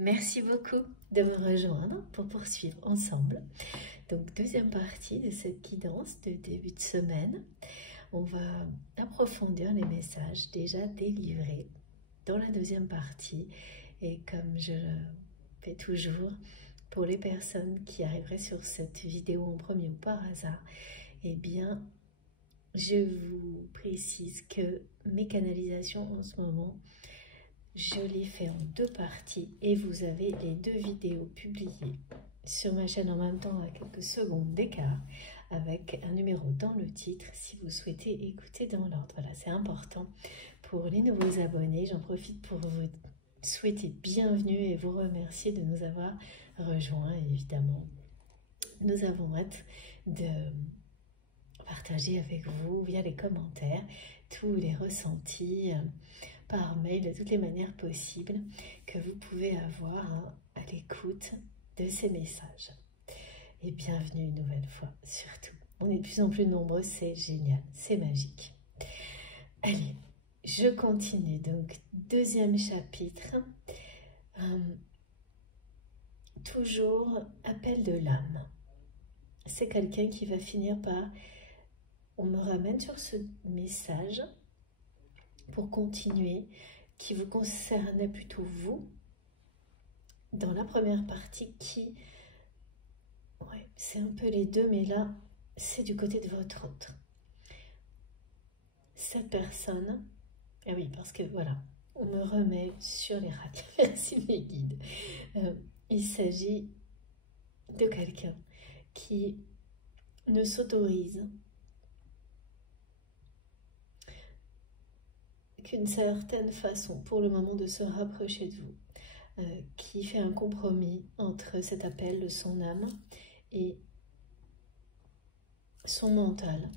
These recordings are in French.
Merci beaucoup de me rejoindre pour poursuivre ensemble. Donc, deuxième partie de cette guidance de début de semaine. On va approfondir les messages déjà délivrés dans la deuxième partie. Et comme je le fais toujours, pour les personnes qui arriveraient sur cette vidéo en premier ou par hasard, eh bien, je vous précise que mes canalisations en ce moment, je les fais en deux parties et vous avez les deux vidéos publiées sur ma chaîne en même temps à quelques secondes d'écart avec un numéro dans le titre si vous souhaitez écouter dans l'ordre. Voilà, c'est important pour les nouveaux abonnés. J'en profite pour vous souhaiter bienvenue et vous remercier de nous avoir rejoints. Évidemment, nous avons hâte de partager avec vous via les commentaires tous les ressentis par mail de toutes les manières possibles que vous pouvez avoir à l'écoute de ces messages. Et bienvenue une nouvelle fois, surtout. On est de plus en plus nombreux, c'est génial, c'est magique. Allez, je continue. Donc, deuxième chapitre. Toujours appel de l'âme. C'est quelqu'un qui va finir par... On me ramène sur ce message pour continuer, qui vous concernait plutôt vous, dans la première partie qui... Ouais, c'est un peu les deux, mais là, c'est du côté de votre autre. Cette personne... Ah oui, parce que voilà, on me remet sur les rails. Merci mes guides. Il s'agit de quelqu'un qui ne s'autorise qu'une certaine façon pour le moment de se rapprocher de vous, qui fait un compromis entre cet appel de son âme et son mental,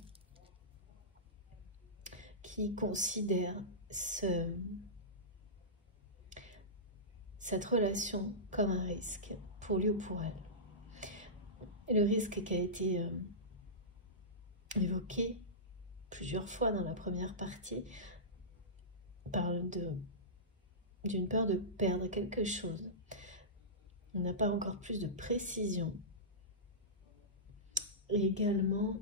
qui considère cette relation comme un risque pour lui ou pour elle. Et le risque qui a été évoqué plusieurs fois dans la première partie parle d'une peur de perdre quelque chose. On n'a pas encore plus de précision. Et également,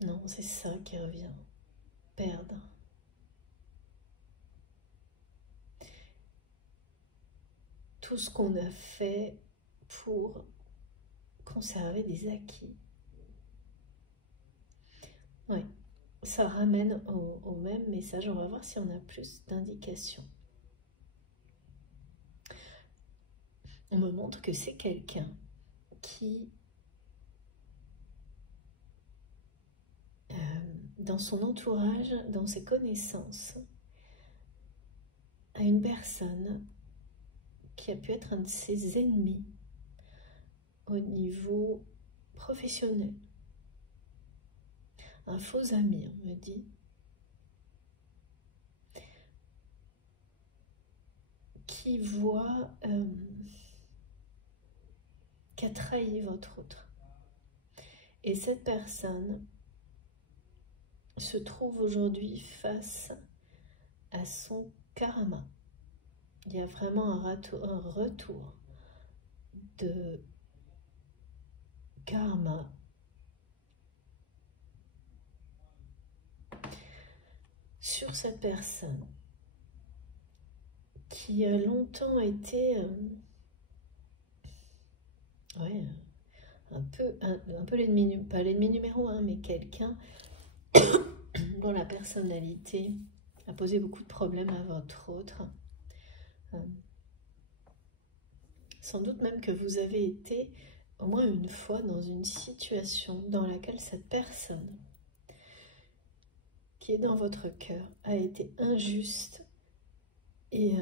non, c'est ça qui revient. Perdre. Tout ce qu'on a fait pour conserver des acquis. Ouais, ça ramène au même message. On va voir si on a plus d'indications. On me montre que c'est quelqu'un qui, dans son entourage, dans ses connaissances, a une personne qui a pu être un de ses ennemis au niveau professionnel. Un faux ami, on me dit. Qui voit, qui a trahi votre autre. Et cette personne se trouve aujourd'hui face à son karma. Il y a vraiment un retour de karma sur cette personne qui a longtemps été un peu l'ennemi, pas l'ennemi numéro un, mais quelqu'un dont la personnalité a posé beaucoup de problèmes à votre autre. Sans doute même que vous avez été au moins une fois dans une situation dans laquelle cette personne qui est dans votre cœur a été injuste et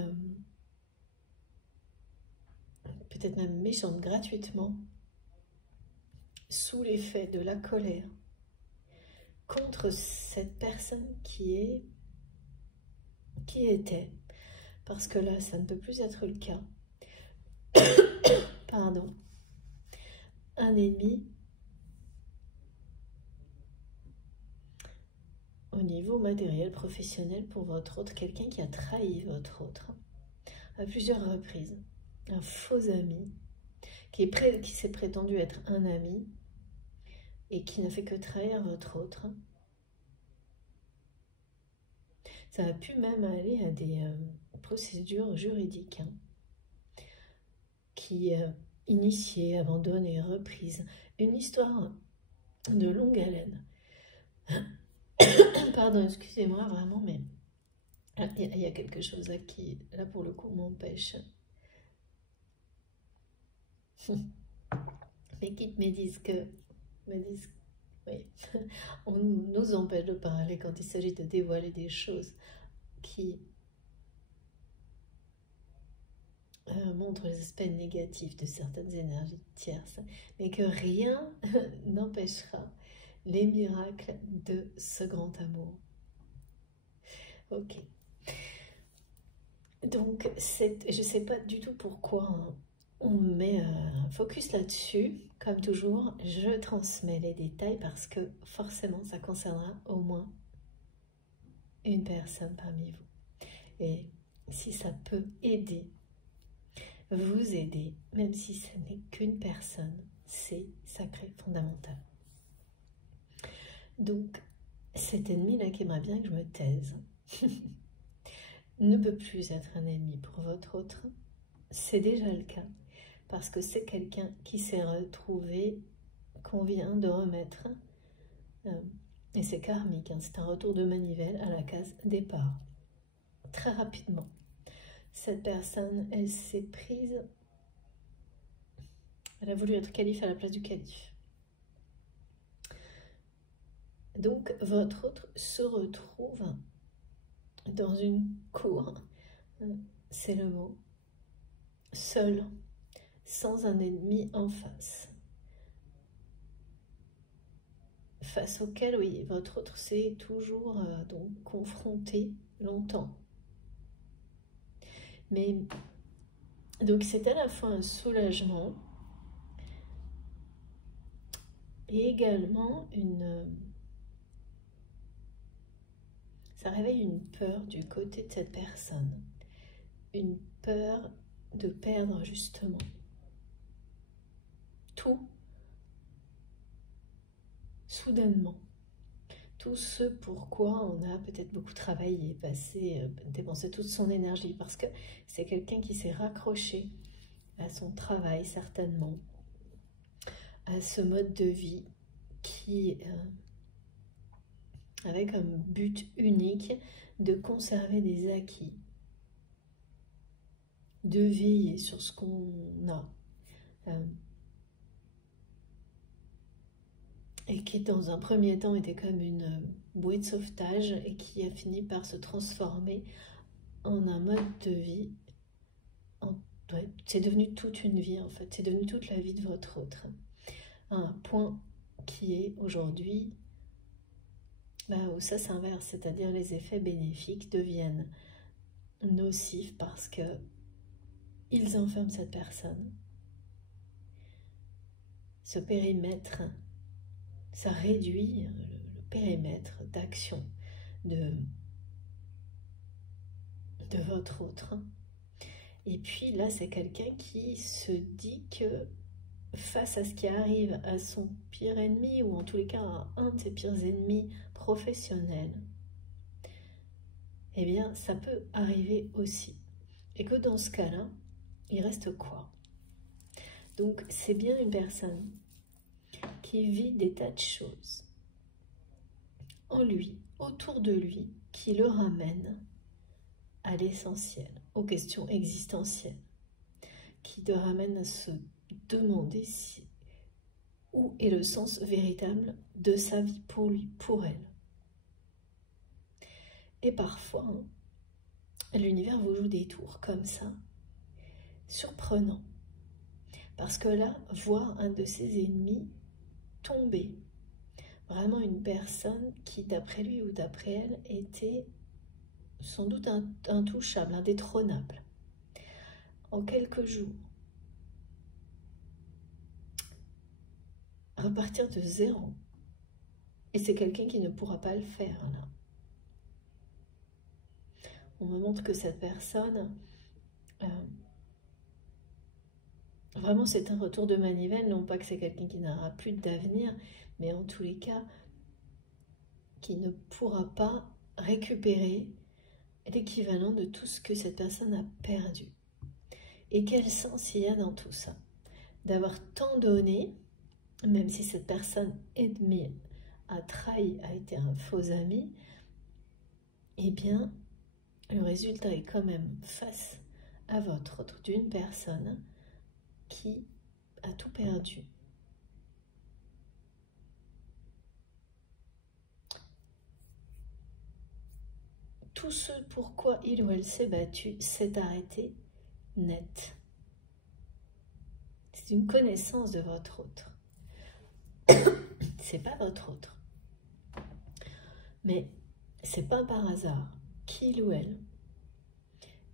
peut-être même méchante gratuitement, sous l'effet de la colère contre cette personne qui était, parce que là ça ne peut plus être le cas, pardon, un ennemi niveau matériel, professionnel pour votre autre, quelqu'un qui a trahi votre autre à plusieurs reprises, un faux ami qui s'est prétendu être un ami et qui n'a fait que trahir votre autre. Ça a pu même aller à des procédures juridiques qui initiaient, abandonnées, reprises. Une histoire de longue haleine. Pardon, excusez-moi vraiment, mais il y a quelque chose qui, là pour le coup, m'empêche. Mes guides me disent, oui, on nous empêche de parler quand il s'agit de dévoiler des choses qui montrent les aspects négatifs de certaines énergies tierces, mais que rien n'empêchera les miracles de ce grand amour. Ok. Donc, je ne sais pas du tout pourquoi on met un focus là-dessus. Comme toujours, je transmets les détails parce que forcément, ça concernera au moins une personne parmi vous. Et si ça peut aider, vous aider, même si ce n'est qu'une personne, c'est sacré, fondamental. Donc, cet ennemi-là qui aimerait bien que je me taise ne peut plus être un ennemi pour votre autre. C'est déjà le cas, parce que c'est quelqu'un qui s'est retrouvé, qu'on vient de remettre, et c'est karmique, hein, c'est un retour de manivelle à la case départ. Très rapidement, cette personne, elle s'est prise, elle a voulu être calife à la place du calife. Donc, votre autre se retrouve dans une cour, c'est le mot, seul, sans un ennemi en face. Face auquel, oui, votre autre s'est toujours donc confronté longtemps. Mais, donc c'est à la fois un soulagement et également ça réveille une peur du côté de cette personne. Une peur de perdre justement tout soudainement. Tout ce pourquoi on a peut-être beaucoup travaillé, dépensé toute son énergie, parce que c'est quelqu'un qui s'est raccroché à son travail certainement, à ce mode de vie qui avait comme but unique de conserver des acquis, de veiller sur ce qu'on a, et qui dans un premier temps était comme une bouée de sauvetage et qui a fini par se transformer en un mode de vie. Ouais, c'est devenu toute une vie en fait, c'est devenu toute la vie de votre autre. Un point qui est aujourd'hui où ça s'inverse, c'est-à-dire les effets bénéfiques deviennent nocifs parce que ils enferment cette personne. Ce périmètre, ça réduit le périmètre d'action de votre autre. Et puis là, c'est quelqu'un qui se dit que face à ce qui arrive à son pire ennemi, ou en tous les cas à un de ses pires ennemis professionnels, eh bien, ça peut arriver aussi. Et que dans ce cas-là, il reste quoi? Donc, c'est bien une personne qui vit des tas de choses en lui, autour de lui, qui le ramène à l'essentiel, aux questions existentielles, qui te ramène à se demander où est le sens véritable de sa vie pour lui, pour elle. Et parfois, l'univers vous joue des tours comme ça, surprenant. Parce que là, voir un de ses ennemis tomber, vraiment une personne qui, d'après lui ou d'après elle, était sans doute intouchable, indétrônable, en quelques jours, repartir de zéro. Et c'est quelqu'un qui ne pourra pas le faire, là. On me montre que cette personne, vraiment c'est un retour de manivelle, non pas que c'est quelqu'un qui n'aura plus d'avenir, mais en tous les cas, qui ne pourra pas récupérer l'équivalent de tout ce que cette personne a perdu. Et quel sens il y a dans tout ça? D'avoir tant donné, même si cette personne ennemie a trahi, a été un faux ami, eh bien, le résultat est quand même face à votre autre d'une personne qui a tout perdu. Tout ce pourquoi il ou elle s'est battu s'est arrêté net. C'est une connaissance de votre autre. C'est pas votre autre. Mais c'est pas par hasard qu'il ou elle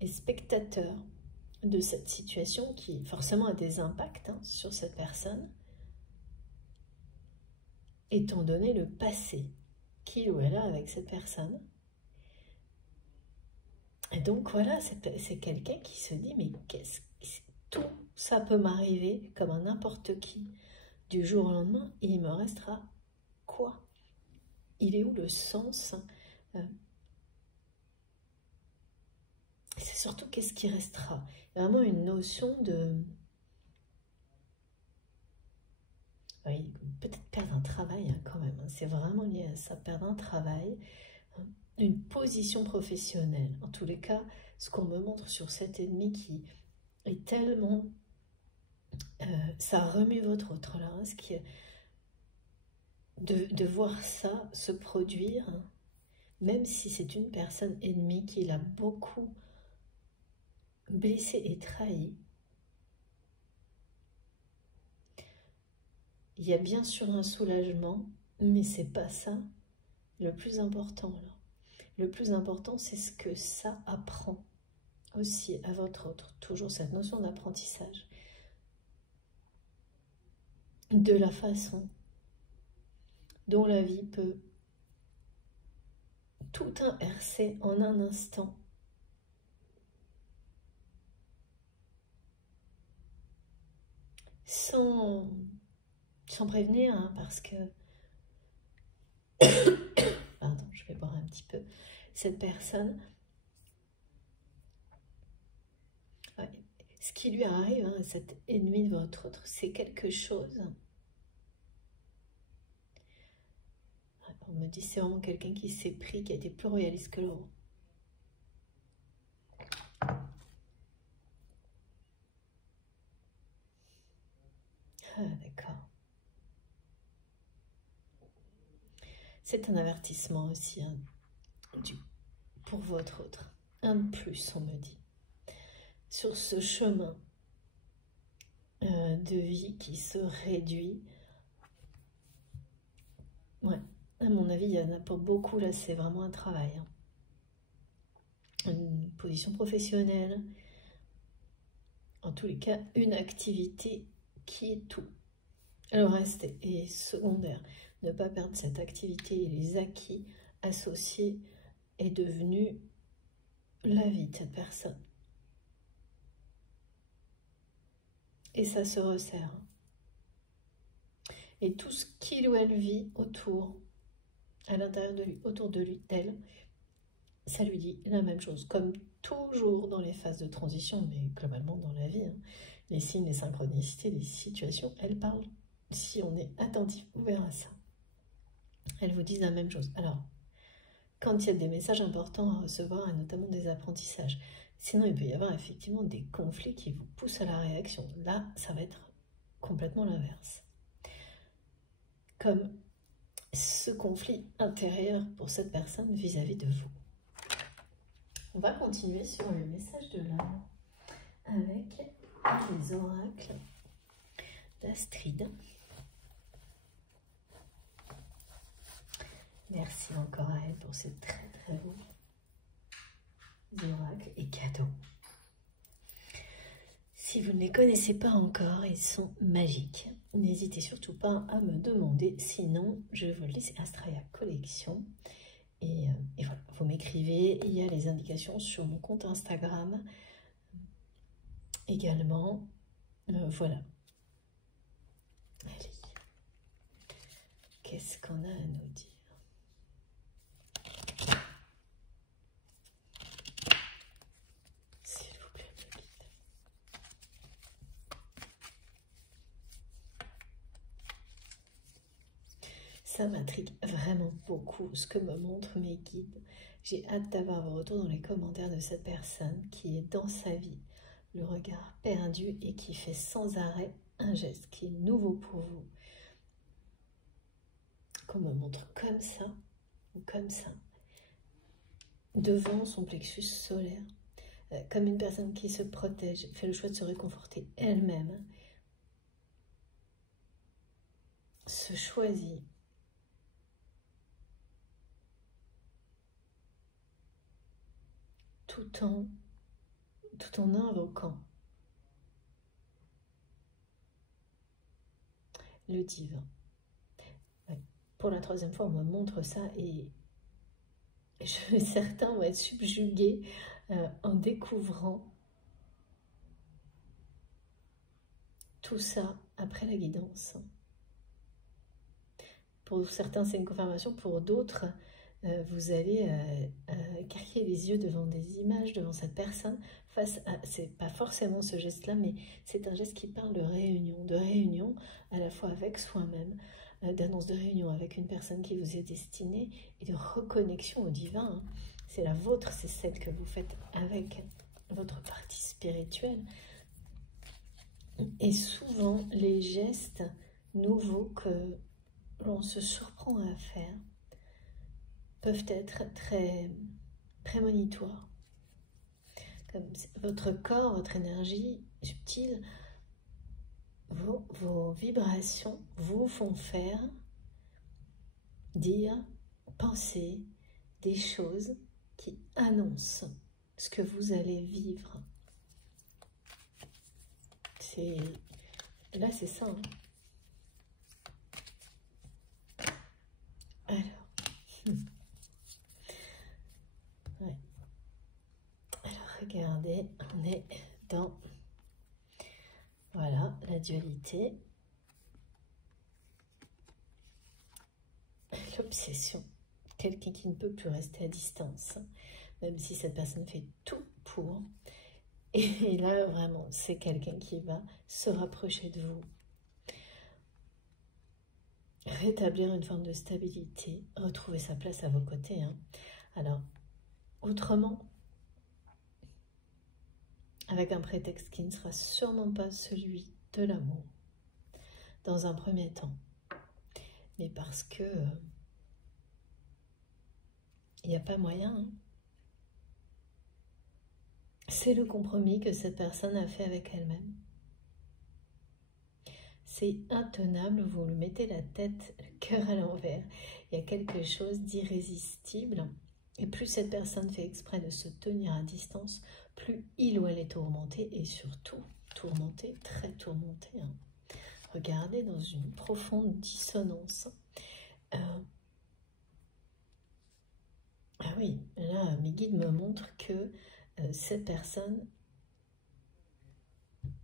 est spectateur de cette situation qui forcément a des impacts sur cette personne, étant donné le passé qu'il ou elle a avec cette personne. Et donc voilà, c'est quelqu'un qui se dit, mais qu'est-ce que tout ça peut m'arriver comme à n'importe qui du jour au lendemain, et il me restera quoi? Il est où le sens? C'est surtout qu'est-ce qui restera? Il y a vraiment une notion de... Oui, peut-être perdre un travail quand même, c'est vraiment lié à ça, perdre un travail, une position professionnelle. En tous les cas, ce qu'on me montre sur cet ennemi qui est tellement... ça remue votre autre là, ce qui est de voir ça se produire, même si c'est une personne ennemie qui l'a beaucoup blessé et trahi. Il y a bien sûr un soulagement, mais c'est pas ça le plus important là. Le plus important, c'est ce que ça apprend aussi à votre autre. Toujours cette notion d'apprentissage. De la façon dont la vie peut tout inverser en un instant. Sans prévenir, parce que... Pardon, je vais boire un petit peu. Cette personne... Ouais, ce qui lui arrive, cet ennemi de votre autre, c'est quelque chose... On me dit c'est vraiment quelqu'un qui s'est pris, qui a été plus royaliste que l'autre. Ah, d'accord. C'est un avertissement aussi pour votre autre. Un de plus, on me dit. Sur ce chemin de vie qui se réduit. Ouais, à mon avis, il y en a pas beaucoup. Là, c'est vraiment un travail. Une position professionnelle. En tous les cas, une activité qui est tout. Le reste est secondaire. Ne pas perdre cette activité et les acquis associés est devenu la vie de cette personne. Et ça se resserre. Et tout ce qu'il ou elle vit autour, à l'intérieur de lui, autour de lui, d'elle, ça lui dit la même chose. Comme toujours dans les phases de transition, mais globalement dans la vie, les signes, les synchronicités, les situations, elles parlent. Si on est attentif, ouvert à ça, elles vous disent la même chose. Alors, quand il y a des messages importants à recevoir, et notamment des apprentissages, sinon il peut y avoir effectivement des conflits qui vous poussent à la réaction. Là, ça va être complètement l'inverse. Comme ce conflit intérieur pour cette personne vis-à-vis de vous. On va continuer sur le message de l'âme avec les oracles d'Astrid. Merci encore à elle pour ces très très beaux oracles et cadeaux. Si vous ne les connaissez pas encore, ils sont magiques. N'hésitez surtout pas à me demander, sinon je vous le dis, c'est Astraya Collection. Et voilà, vous m'écrivez, il y a les indications sur mon compte Instagram également. Voilà. Allez, qu'est-ce qu'on a à nous dire? S'il vous plaît, me guide. Ça m'intrigue vraiment beaucoup ce que me montrent mes guides. J'ai hâte d'avoir vos retours dans les commentaires de cette personne qui est dans sa vie, le regard perdu et qui fait sans arrêt un geste qui est nouveau pour vous. Qu'on me montre comme ça, ou comme ça, devant son plexus solaire, comme une personne qui se protège, fait le choix de se réconforter elle-même, se choisit, tout en invoquant le divin. Pour la troisième fois, on me montre ça et certains vont être subjugués en découvrant tout ça après la guidance. Pour certains, c'est une confirmation. Pour d'autres, vous allez écarquiller les yeux devant des images, devant cette personne, face à, c'est pas forcément ce geste-là, mais c'est un geste qui parle de réunion à la fois avec soi-même, d'annonce de réunion avec une personne qui vous est destinée, et de reconnexion au divin. Hein. C'est la vôtre, c'est celle que vous faites avec votre partie spirituelle. Et souvent, les gestes nouveaux que l'on se surprend à faire peuvent être très prémonitoires. Comme votre corps, votre énergie subtile, vos vibrations vous font faire, dire, penser des choses qui annoncent ce que vous allez vivre. Là, c'est ça. Hein. Alors, ouais. Alors, regardez, on est dans, voilà, la dualité, l'obsession, quelqu'un qui ne peut plus rester à distance, même si cette personne fait tout pour. Et là, vraiment, c'est quelqu'un qui va se rapprocher de vous, rétablir une forme de stabilité, retrouver sa place à vos côtés. Hein. Alors, autrement, avec un prétexte qui ne sera sûrement pas celui de l'amour, dans un premier temps, mais parce que il n'y a pas moyen. Hein. C'est le compromis que cette personne a fait avec elle-même. C'est intenable, vous lui mettez la tête, le cœur à l'envers. Il y a quelque chose d'irrésistible. Et plus cette personne fait exprès de se tenir à distance, plus il ou elle est tourmenté, et surtout tourmenté, très tourmenté. Hein. Regardez, dans une profonde dissonance. Ah oui, là, mes guides me montrent que cette personne,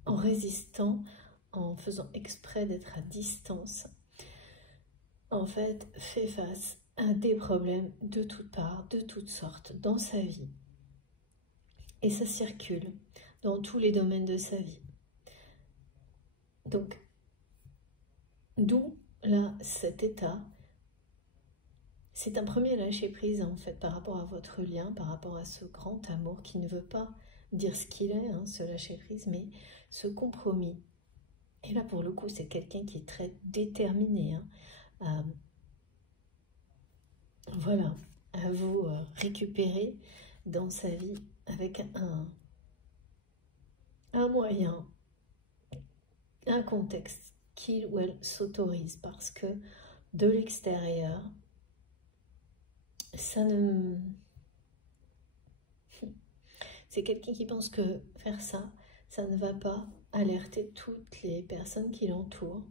en résistant, en faisant exprès d'être à distance, en fait, fait face à des problèmes de toutes parts, de toutes sortes, dans sa vie. Et ça circule dans tous les domaines de sa vie. Donc, d'où, là, cet état, c'est un premier lâcher-prise, en fait, par rapport à votre lien, par rapport à ce grand amour qui ne veut pas dire ce qu'il est, hein, ce lâcher-prise, mais ce compromis. Et là, pour le coup, c'est quelqu'un qui est très déterminé, hein, voilà, à vous récupérer dans sa vie avec un moyen, un contexte qu'il ou elle s'autorise, parce que de l'extérieur, ça ne... C'est quelqu'un qui pense que faire ça, ça ne va pas alerter toutes les personnes qui l'entourent,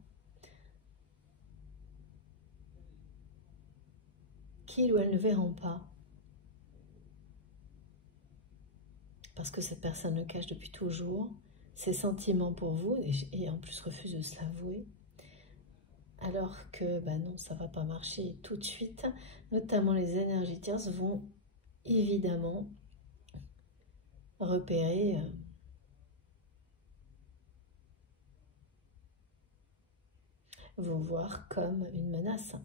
qu'il ou elle ne verront pas. Parce que cette personne le cache depuis toujours, ses sentiments pour vous, et en plus refuse de se l'avouer. Alors que non, ça ne va pas marcher tout de suite. Notamment les énergies tierces vont évidemment repérer vous voir comme une menace.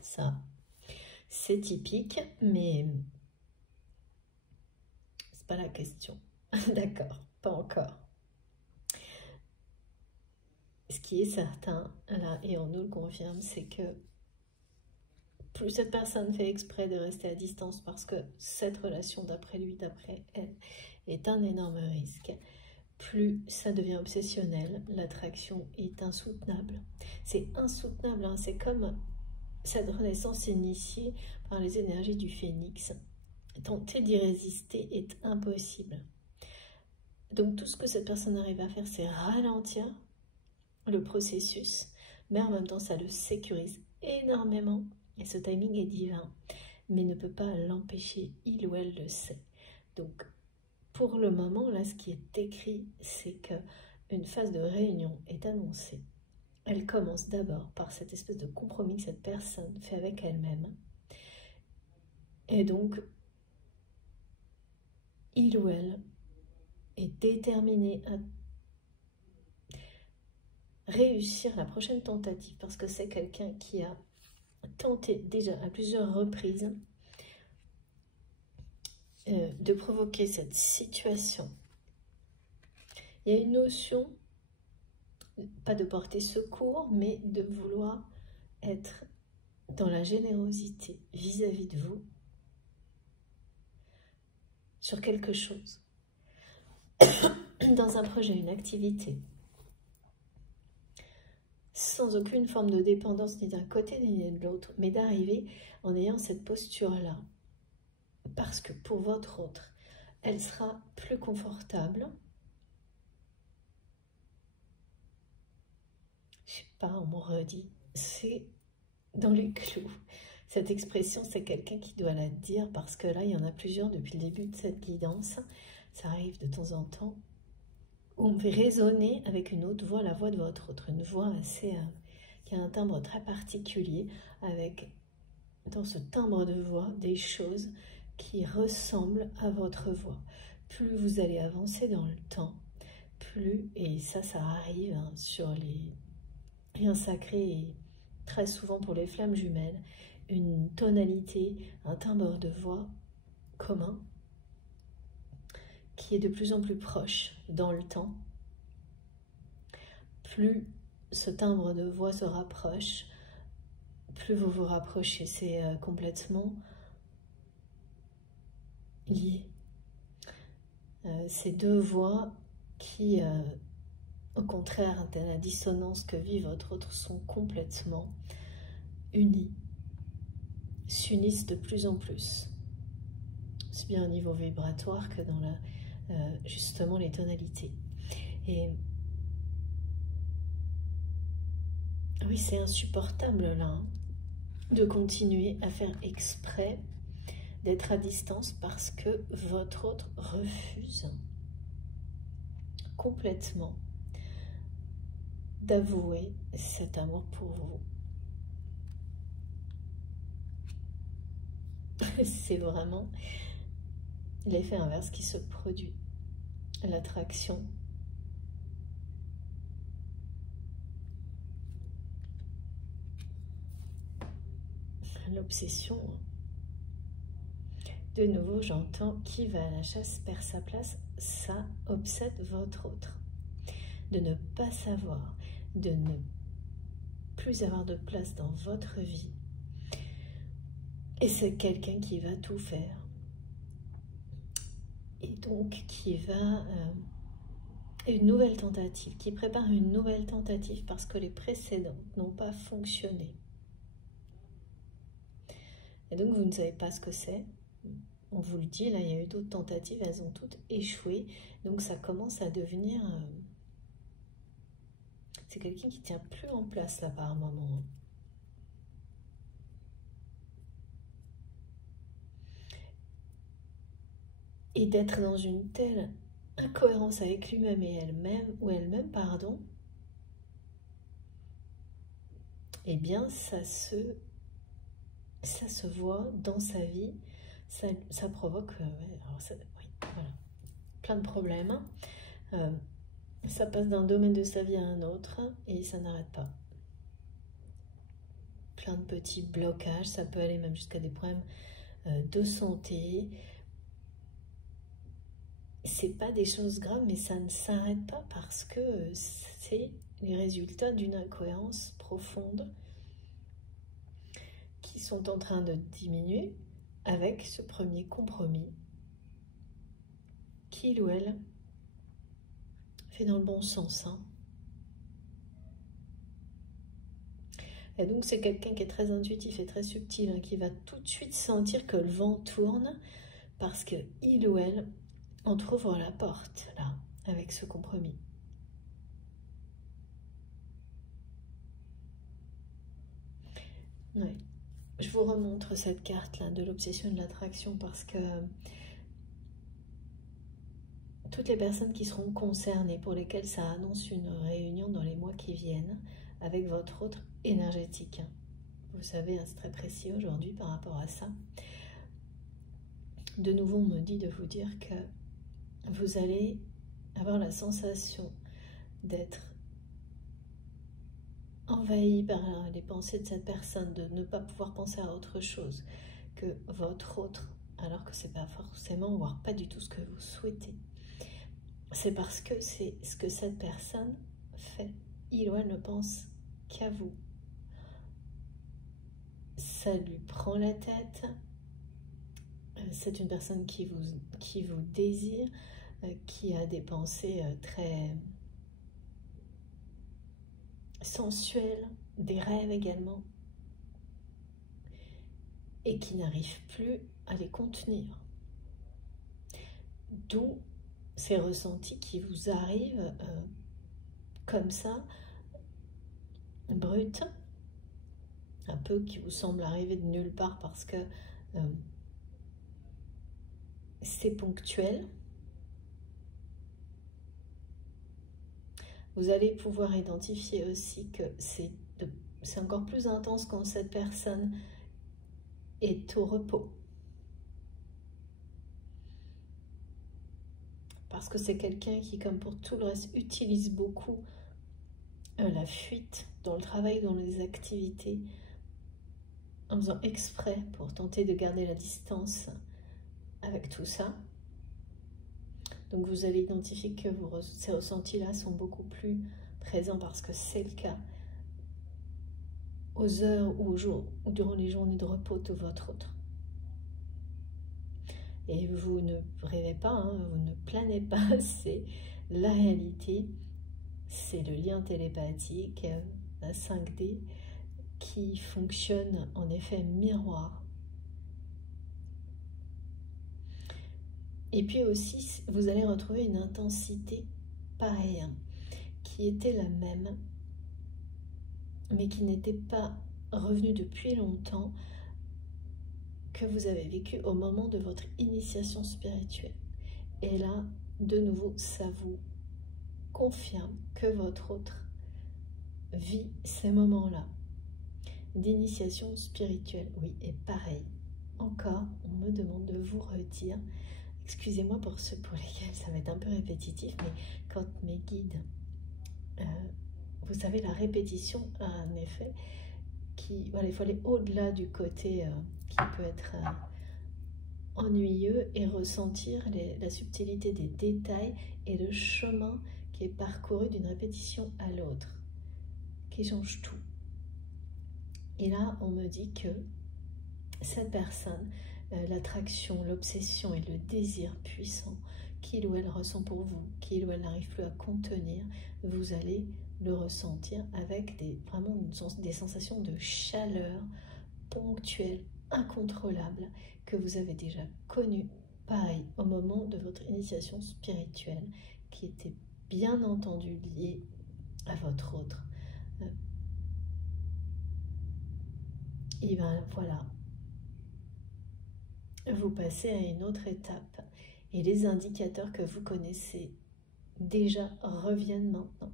Ça, c'est typique, mais c'est pas la question. D'accord, pas encore. Ce qui est certain, là, et on nous le confirme, c'est que plus cette personne fait exprès de rester à distance parce que cette relation d'après lui, d'après elle, est un énorme risque, plus ça devient obsessionnel, l'attraction est insoutenable. C'est insoutenable, hein, c'est comme cette renaissance initiée par les énergies du phénix. Tenter d'y résister est impossible. Donc tout ce que cette personne arrive à faire, c'est ralentir le processus, mais en même temps ça le sécurise énormément, et ce timing est divin, mais ne peut pas l'empêcher, il ou elle le sait. Donc pour le moment, là, ce qui est écrit, c'est qu'une phase de réunion est annoncée. Elle commence d'abord par cette espèce de compromis que cette personne fait avec elle-même. Et donc, il ou elle est déterminé à réussir la prochaine tentative, parce que c'est quelqu'un qui a tenté déjà à plusieurs reprises de provoquer cette situation. Il y a une notion, pas de porter secours, mais de vouloir être dans la générosité vis-à-vis de vous sur quelque chose, dans un projet, une activité, sans aucune forme de dépendance ni d'un côté ni de l'autre, mais d'arriver en ayant cette posture-là, parce que pour votre autre, elle sera plus confortable. Je sais pas, on m'en redit, c'est dans les clous. Cette expression, c'est quelqu'un qui doit la dire, parce que là, il y en a plusieurs depuis le début de cette guidance. Ça arrive de temps en temps. On fait résonner avec une autre voix, la voix de votre autre, une voix assez qui a un timbre très particulier, avec dans ce timbre de voix des choses qui ressemblent à votre voix. Plus vous allez avancer dans le temps, plus, et ça arrive hein, sur les liens sacrés et très souvent pour les flammes jumelles, une tonalité, un timbre de voix commun qui est de plus en plus proche dans le temps. Plus ce timbre de voix se rapproche, plus vous vous rapprochez. C'est complètement lié. Ces deux voix qui, au contraire de la dissonance que vit votre autre, sont complètement unies, s'unissent de plus en plus, aussi bien au niveau vibratoire que dans justement les tonalités. Et oui, c'est insupportable là, hein, de continuer à faire exprès d'être à distance parce que votre autre refuse complètement d'avouer cet amour pour vous. C'est vraiment l'effet inverse qui se produit. L'attraction. L'obsession. De nouveau, j'entends qui va à la chasse perd sa place. Ça obsède votre autre. De ne pas savoir, de ne plus avoir de place dans votre vie. Et c'est quelqu'un qui va tout faire. Et donc qui va... une nouvelle tentative, qui prépare une nouvelle tentative parce que les précédentes n'ont pas fonctionné. Et donc vous ne savez pas ce que c'est. On vous le dit, là il y a eu d'autres tentatives, elles ont toutes échoué. Donc ça commence à devenir... c'est quelqu'un qui ne tient plus en place là par un moment. et d'être dans une telle incohérence avec lui-même et elle-même, ou elle-même, pardon, eh bien ça se voit dans sa vie, ça provoque oui, voilà, plein de problèmes. Ça passe d'un domaine de sa vie à un autre et ça n'arrête pas. Plein de petits blocages, ça peut aller même jusqu'à des problèmes de santé. C'est pas des choses graves, mais ça ne s'arrête pas parce que c'est les résultats d'une incohérence profonde qui sont en train de diminuer avec ce premier compromis qu'il ou elle fait dans le bon sens. Et donc c'est quelqu'un qui est très intuitif et très subtil, qui va tout de suite sentir que le vent tourne parce qu'il ou elle entrouvre la porte, là, avec ce compromis. Ouais. Je vous remontre cette carte-là de l'obsession et de l'attraction parce que toutes les personnes qui seront concernées, pour lesquelles ça annonce une réunion dans les mois qui viennent, avec votre autre énergétique. Vous savez, c'est très précis aujourd'hui par rapport à ça. De nouveau, on me dit de vous dire que vous allez avoir la sensation d'être envahi par les pensées de cette personne, de ne pas pouvoir penser à autre chose que votre autre, alors que c'est pas forcément, voire pas du tout ce que vous souhaitez. C'est parce que c'est ce que cette personne fait. Il ou elle ne pense qu'à vous. Ça lui prend la tête. C'est une personne qui vous désire, qui a des pensées très sensuelles, des rêves également, et qui n'arrive plus à les contenir. D'où ces ressentis qui vous arrivent comme ça, brut, un peu qui vous semble arriver de nulle part parce que c'est ponctuel. Vous allez pouvoir identifier aussi que c'est encore plus intense quand cette personne est au repos. Parce que c'est quelqu'un qui, comme pour tout le reste, utilise beaucoup la fuite dans le travail, dans les activités, en faisant exprès pour tenter de garder la distance avec tout ça. Donc vous allez identifier que ces ressentis-là sont beaucoup plus présents parce que c'est le cas aux heures ou aux jours ou durant les journées de repos de votre autre. Et vous ne rêvez pas, vous ne planez pas, c'est la réalité, c'est le lien télépathique, la 5D, qui fonctionne en effet miroir. Et puis aussi, vous allez retrouver une intensité pareille, qui était la même, mais qui n'était pas revenue depuis longtemps, que vous avez vécu au moment de votre initiation spirituelle. Et là, de nouveau, ça vous confirme que votre autre vit ces moments-là d'initiation spirituelle. Oui, et pareil, encore, on me demande de vous redire, excusez-moi pour ceux pour lesquels ça va être un peu répétitif, mais quand mes guides, vous savez, la répétition a un effet qui, voilà, il faut aller au-delà du côté qui peut être ennuyeux et ressentir la subtilité des détails et le chemin qui est parcouru d'une répétition à l'autre, qui change tout. Et là, on me dit que cette personne, l'attraction, l'obsession et le désir puissant qu'il ou elle ressent pour vous, qu'il ou elle n'arrive plus à contenir, vous allez le ressentir avec vraiment des sensations de chaleur ponctuelle, incontrôlable, que vous avez déjà connues, pareil, au moment de votre initiation spirituelle, qui était bien entendu liée à votre autre. Et bien voilà, vous passez à une autre étape. Et les indicateurs que vous connaissez déjà reviennent maintenant.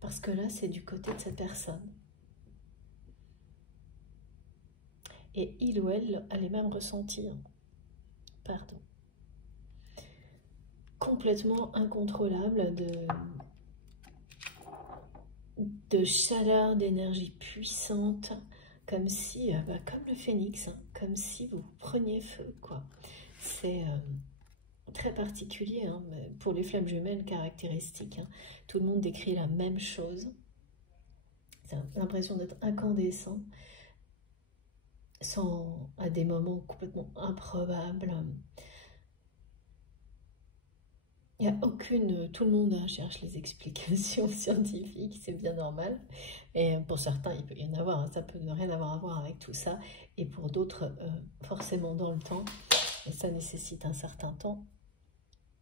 Parce que là, c'est du côté de cette personne. Et il ou elle a les mêmes ressentis. Pardon. Complètement incontrôlable de chaleur, d'énergie puissante, comme si, comme le phénix, hein, comme si vous preniez feu, quoi. C'est très particulier, hein, mais pour les flammes jumelles caractéristiques. Hein, tout le monde décrit la même chose. C'est l'impression d'être incandescent, à des moments complètement improbables. Il n'y a aucune... Tout le monde cherche les explications scientifiques, c'est bien normal. Et pour certains, il peut y en avoir, hein, ça peut ne rien avoir à voir avec tout ça. Et pour d'autres, forcément dans le temps, et ça nécessite un certain temps,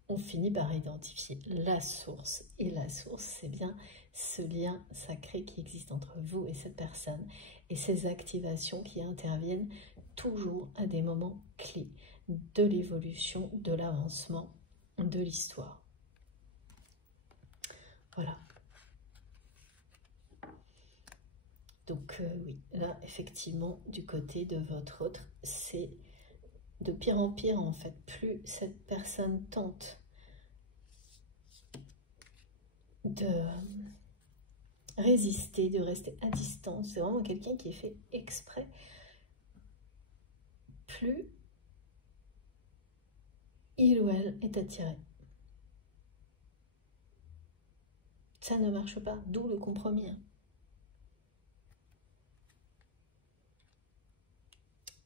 on finit par identifier la source. Et la source, c'est bien ce lien sacré qui existe entre vous et cette personne. Et ces activations qui interviennent toujours à des moments clés de l'évolution, de l'avancement, de l'histoire. Voilà. Donc oui, là, effectivement, du côté de votre autre, c'est de pire en pire, en fait. Plus cette personne tente de résister, de rester à distance, c'est vraiment quelqu'un qui est fait exprès, plus il ou elle est attiré. Ça ne marche pas, d'où le compromis. Hein.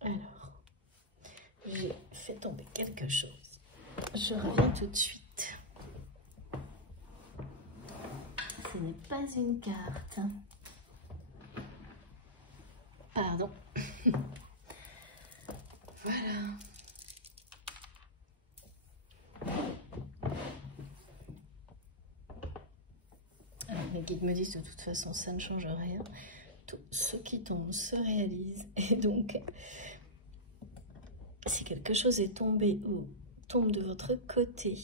Alors, j'ai fait tomber quelque chose. Je reviens tout de suite. Ce n'est pas une carte. Pardon. Voilà. Alors, mes guides me disent de toute façon, ça ne change rien. Tout ce qui tombe se réalise. Et donc, si quelque chose est tombé ou tombe de votre côté,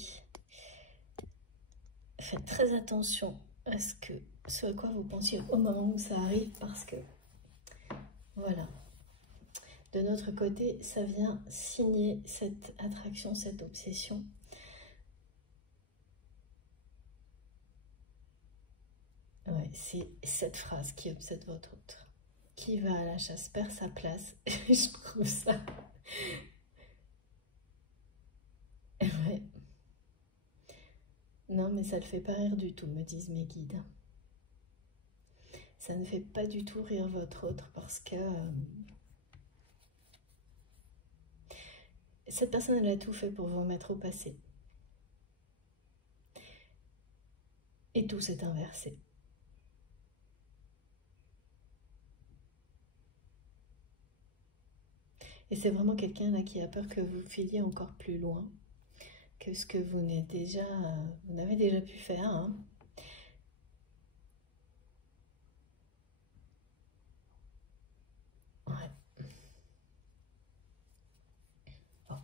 faites très attention à ce à quoi vous pensiez au moment où ça arrive, parce que, voilà. De notre côté, ça vient signer cette attraction, cette obsession. Ouais, c'est cette phrase qui obsède votre autre. Qui va à la chasse perd sa place. Je trouve ça... Ouais. Non, mais ça ne le fait pas rire du tout, me disent mes guides. Ça ne fait pas du tout rire votre autre, parce que... cette personne, elle a tout fait pour vous mettre au passé. Et tout s'est inversé. Et c'est vraiment quelqu'un là qui a peur que vous filiez encore plus loin que ce que vous n'avez déjà pu faire. Hein. Ouais. Bon.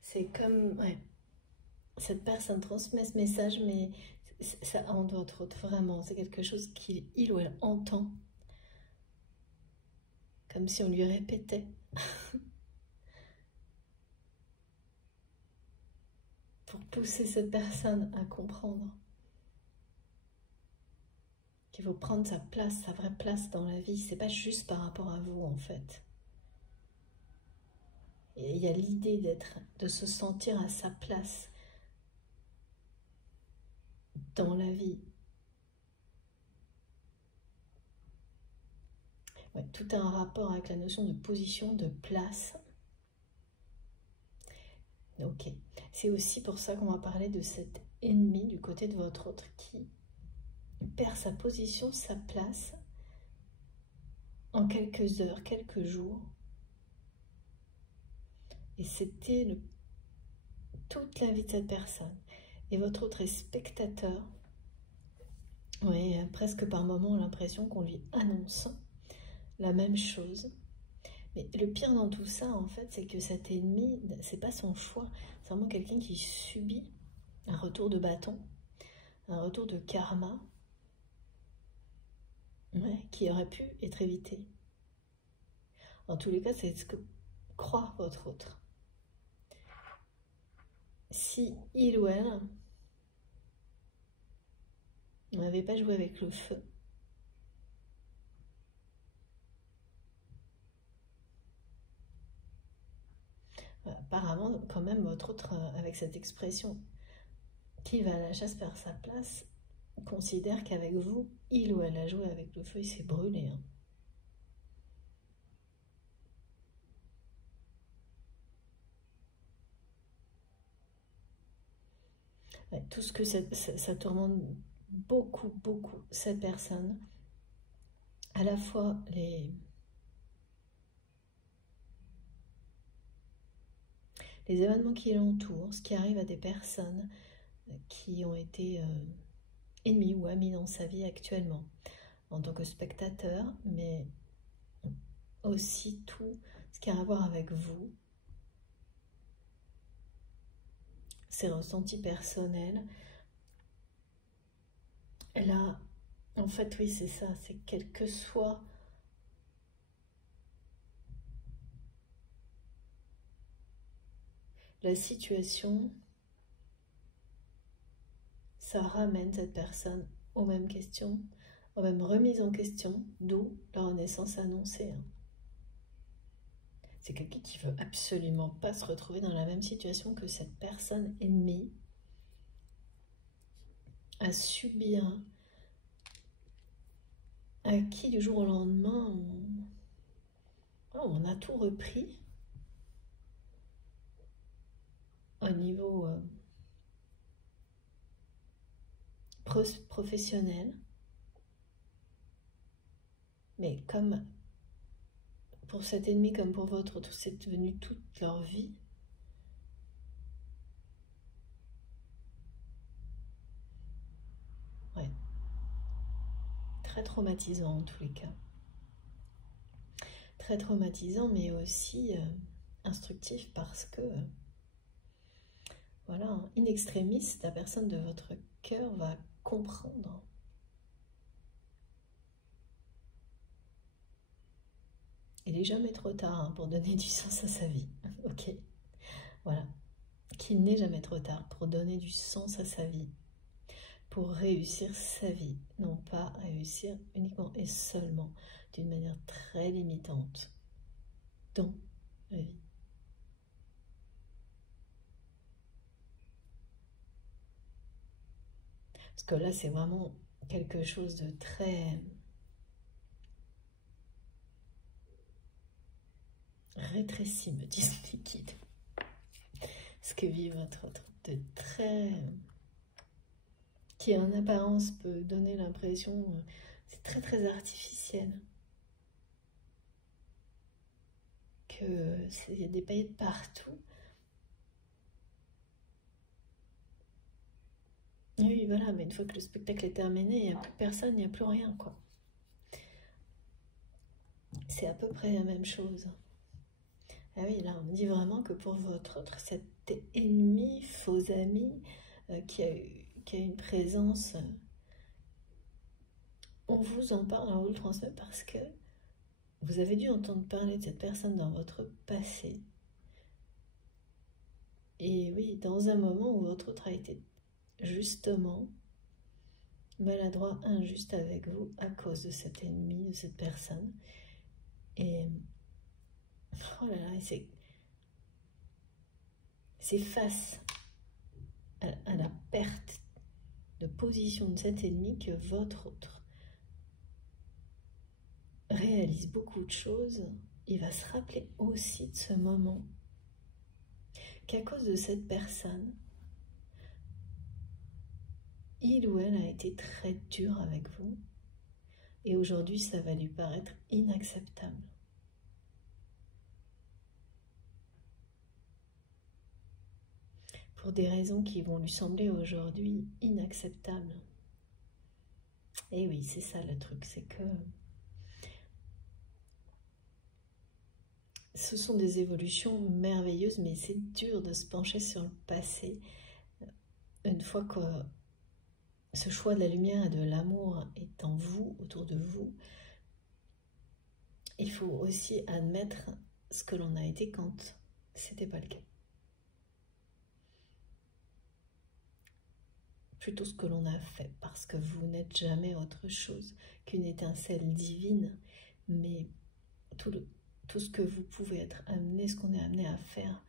C'est comme... Ouais. Cette personne transmet ce message, mais ça hante votre autre, vraiment. C'est quelque chose qu'il ou elle entend. Comme si on lui répétait. Pour pousser cette personne à comprendre qu'il faut prendre sa place, sa vraie place dans la vie. C'est pas juste par rapport à vous, en fait. Et il y a l'idée de se sentir à sa place dans la vie. Ouais, tout a un rapport avec la notion de position, de place. Ok. C'est aussi pour ça qu'on va parler de cet ennemi du côté de votre autre qui perd sa position, sa place en quelques heures, quelques jours. Et c'était toute la vie de cette personne. Et votre autre est spectateur Oui, presque par moments l'impression qu'on lui annonce la même chose. Mais le pire dans tout ça, en fait, c'est que cet ennemi, c'est pas son choix. C'est vraiment quelqu'un qui subit un retour de bâton, un retour de karma, ouais, qui aurait pu être évité. En tous les cas, c'est ce que croit votre autre. Si il ou elle n'avait pas joué avec le feu, apparemment, quand même, votre autre, avec cette expression, qui va à la chasse perd sa place, considère qu'avec vous, il ou elle a joué avec le feu et s'est brûlé. Hein. Ouais, tout ce que ça tourmente beaucoup, beaucoup cette personne, à la fois les événements qui l'entourent, ce qui arrive à des personnes qui ont été ennemis ou amis dans sa vie actuellement, en tant que spectateur, mais aussi tout ce qui a à voir avec vous, ses ressentis personnels. Là, en fait, oui, c'est ça, c'est quel que soit la situation, ça ramène cette personne aux mêmes questions, aux mêmes remises en question, d'où la renaissance annoncée. Hein. C'est quelqu'un qui veut absolument pas se retrouver dans la même situation que cette personne ennemie, à subir, à qui du jour au lendemain on a tout repris au niveau professionnel, mais comme pour cet ennemi comme pour votre autre, c'est devenu toute leur vie. Ouais. Très traumatisant en tous les cas. Très traumatisant, mais aussi instructif parce que, voilà, in extremis, la personne de votre cœur va comprendre. Il n'est jamais trop tard hein, pour donner du sens à sa vie. Ok, voilà. Qu'il n'est jamais trop tard pour donner du sens à sa vie, pour réussir sa vie, non pas réussir uniquement et seulement d'une manière très limitante dans la vie. Parce que là, c'est vraiment quelque chose de très rétréci, me disent les guides. Ce que vit votre autre, de très... qui en apparence peut donner l'impression, c'est très très artificiel. Il y a des paillettes partout. Oui, voilà, mais une fois que le spectacle est terminé, il n'y a plus personne, il n'y a plus rien, quoi. C'est à peu près la même chose. Ah oui, là, on me dit vraiment que pour votre autre, cet ennemi, faux ami, qui a une présence, on vous en parle, on vous le transmet parce que vous avez dû entendre parler de cette personne dans votre passé. Et oui, dans un moment où votre autre a été justement maladroit, injuste avec vous à cause de cet ennemi, de cette personne. Et oh là là, c'est face à la perte de position de cet ennemi que votre autre réalise beaucoup de choses. Il va se rappeler aussi de ce moment qu'à cause de cette personne, il ou elle a été très dur avec vous et aujourd'hui ça va lui paraître inacceptable. Pour des raisons qui vont lui sembler aujourd'hui inacceptables. Et oui, c'est ça le truc, c'est que ce sont des évolutions merveilleuses, mais c'est dur de se pencher sur le passé une fois que ce choix de la lumière et de l'amour est en vous, autour de vous. Il faut aussi admettre ce que l'on a été quand c'était pas le cas. Plutôt ce que l'on a fait, parce que vous n'êtes jamais autre chose qu'une étincelle divine, mais tout ce que vous pouvez être amené, ce qu'on est amené à faire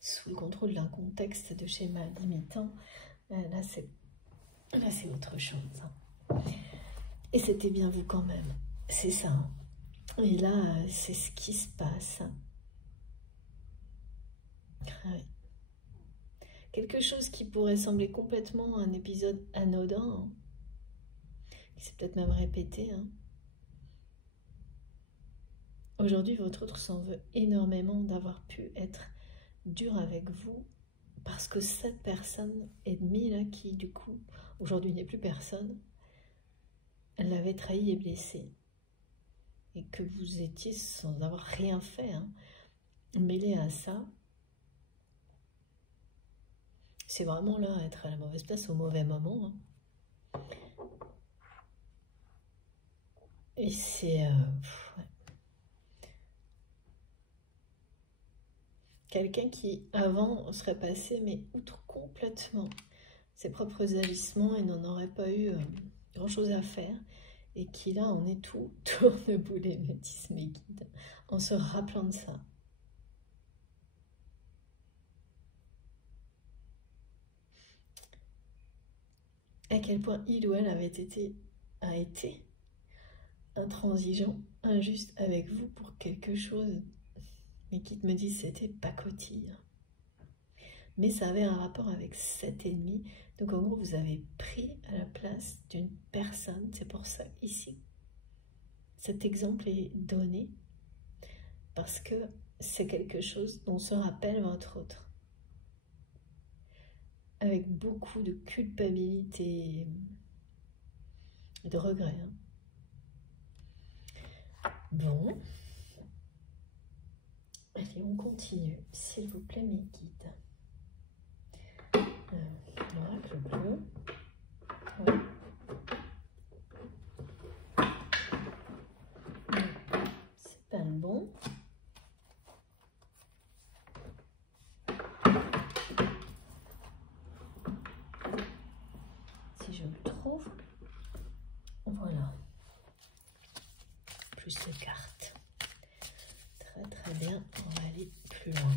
sous le contrôle d'un contexte de schéma limitant, là c'est autre chose. Et c'était bien vous quand même, c'est ça. Et là, c'est ce qui se passe. Ouais. Quelque chose qui pourrait sembler complètement un épisode anodin, qui s'est peut-être même répété. Aujourd'hui, votre autre s'en veut énormément d'avoir pu être dur avec vous, parce que cette personne ennemie là, qui du coup, aujourd'hui n'est plus personne, elle l'avait trahi et blessé. Et que vous étiez, sans avoir rien fait, mêlé à ça. C'est vraiment là, être à la mauvaise place au mauvais moment. Et c'est... ouais. Quelqu'un qui, avant, serait passé, mais outre complètement ses propres agissements et n'en aurait pas eu grand-chose à faire. Et qui, là, en est tout tourneboulet, me disent mes guides, en se rappelant de ça. À quel point il ou elle a été intransigeant, injuste avec vous pour quelque chose. Mais qui me disent c'était pacotille. Mais ça avait un rapport avec cet ennemi. Donc en gros, vous avez pris à la place d'une personne. C'est pour ça ici, cet exemple est donné. Parce que c'est quelque chose dont se rappelle votre autre. Avec beaucoup de culpabilité et de regret. Bon. Allez, on continue. S'il vous plaît, mes guides. L'oracle bleu. Ouais. C'est pas le bon. Si je le trouve. Voilà. Plus de cartes. Très très bien. On va aller plus loin.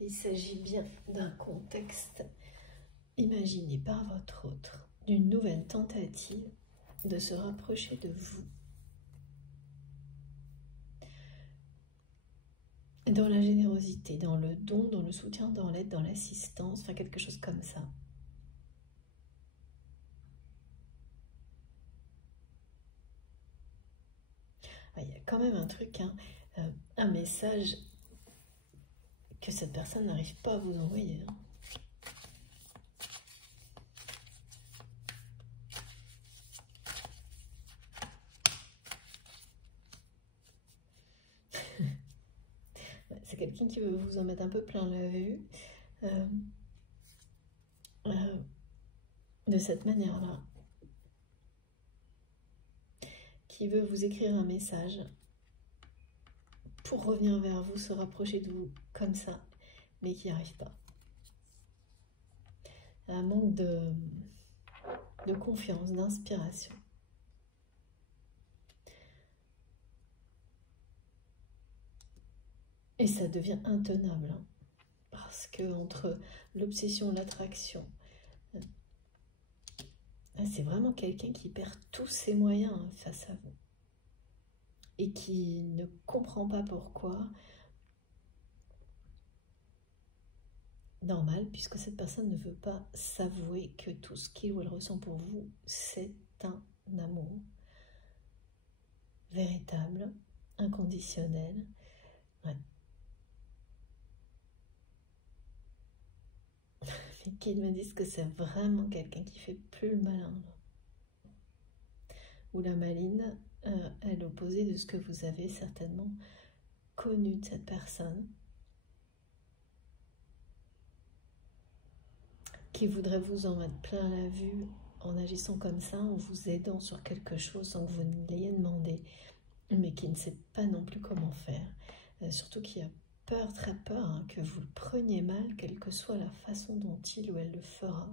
Il s'agit bien d'un contexte imaginé par votre autre, d'une nouvelle tentative de se rapprocher de vous. Dans la générosité, dans le don, dans le soutien, dans l'aide, dans l'assistance, enfin quelque chose comme ça. Ah, il y a quand même un truc, un message que cette personne n'arrive pas à vous envoyer. C'est quelqu'un qui veut vous en mettre un peu plein la vue. De cette manière-là. Qui veut vous écrire un message pour revenir vers vous, se rapprocher de vous comme ça, mais qui n'y arrive pas. Un manque de confiance, d'inspiration. Et ça devient intenable, parce que entre l'obsession, l'attraction, c'est vraiment quelqu'un qui perd tous ses moyens face à vous. Et qui ne comprend pas pourquoi. Normal, puisque cette personne ne veut pas s'avouer que tout ce qu'il ou elle ressent pour vous, c'est un amour véritable, inconditionnel. Ouais. Les guides me disent que c'est vraiment quelqu'un qui fait plus le malin. Ou la maline est l'opposé de ce que vous avez certainement connu de cette personne, qui voudrait vous en mettre plein la vue en agissant comme ça, en vous aidant sur quelque chose sans que vous ne l'ayez demandé, mais qui ne sait pas non plus comment faire. Surtout qui a peur, très peur, hein, que vous le preniez mal, quelle que soit la façon dont il ou elle le fera.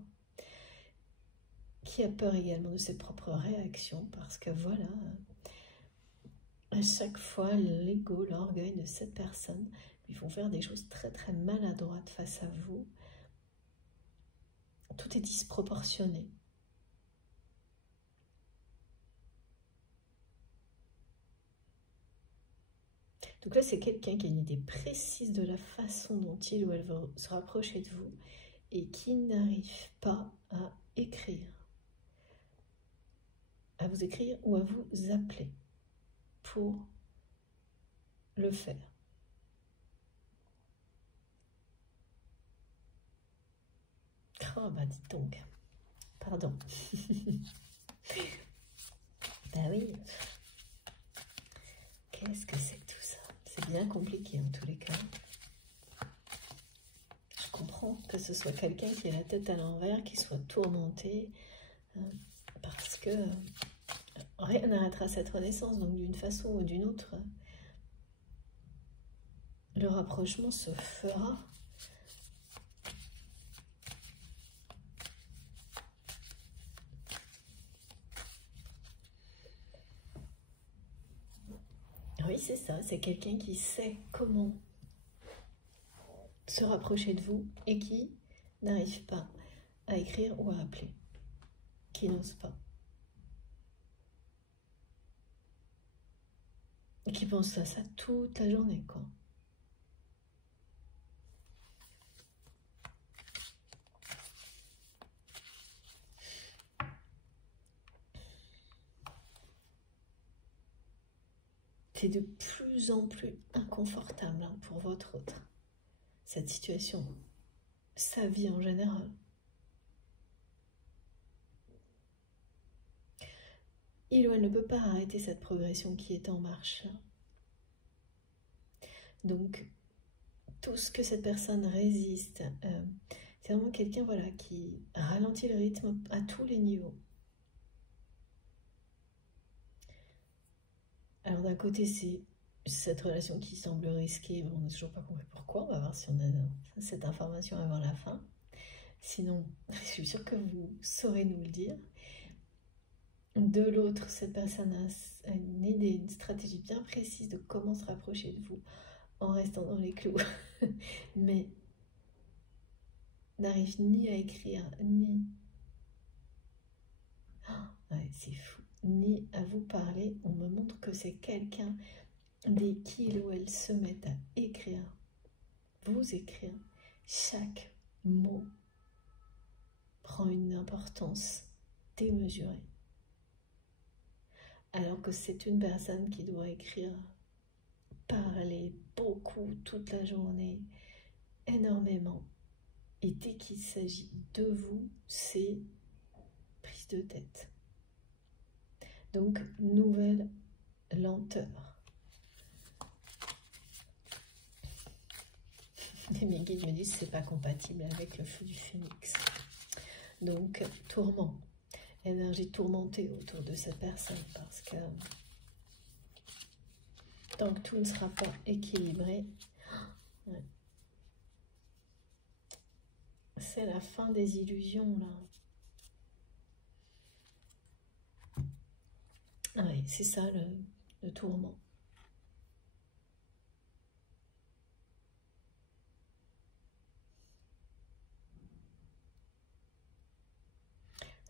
Qui a peur également de ses propres réactions, parce que voilà, à chaque fois, l'ego, l'orgueil de cette personne lui font faire des choses très très maladroites face à vous. Tout est disproportionné. Donc là, c'est quelqu'un qui a une idée précise de la façon dont il ou elle va se rapprocher de vous et qui n'arrive pas à écrire. À vous écrire ou à vous appeler pour le faire. Oh bah dites donc, pardon. Bah oui, qu'est-ce que c'est que tout ça? C'est bien compliqué en tous les cas. Je comprends que ce soit quelqu'un qui a la tête à l'envers, qui soit tourmenté, parce que rien n'arrêtera cette renaissance, donc d'une façon ou d'une autre, le rapprochement se fera. Oui, c'est ça, c'est quelqu'un qui sait comment se rapprocher de vous et qui n'arrive pas à écrire ou à appeler, qui n'ose pas. Et qui pense à ça toute la journée, quoi. C'est de plus en plus inconfortable hein, pour votre autre, cette situation, sa vie en général. Il ou elle ne peut pas arrêter cette progression qui est en marche là. Donc, tout ce que cette personne résiste, c'est vraiment quelqu'un voilà, qui ralentit le rythme à tous les niveaux. Alors d'un côté, c'est cette relation qui semble risquée, mais on n'a toujours pas compris pourquoi. On va voir si on a cette information avant la fin. Sinon, je suis sûre que vous saurez nous le dire. De l'autre, cette personne a une idée, une stratégie bien précise de comment se rapprocher de vous en restant dans les clous, mais n'arrive ni à écrire, ni... Oh, ouais, c'est fou. Ni à vous parler. On me montre que c'est quelqu'un dès qu'il ou elle se met à écrire, vous écrire, chaque mot prend une importance démesurée. Alors que c'est une personne qui doit écrire, parler beaucoup toute la journée, énormément. Et dès qu'il s'agit de vous, c'est prise de tête. Donc, nouvelle lenteur. Et mes guides me disent que ce n'est pas compatible avec le feu du phénix. Donc, tourment. Énergie tourmentée autour de cette personne parce que tant que tout ne sera pas équilibré, ouais. C'est la fin des illusions là. Oui, c'est ça le tourment.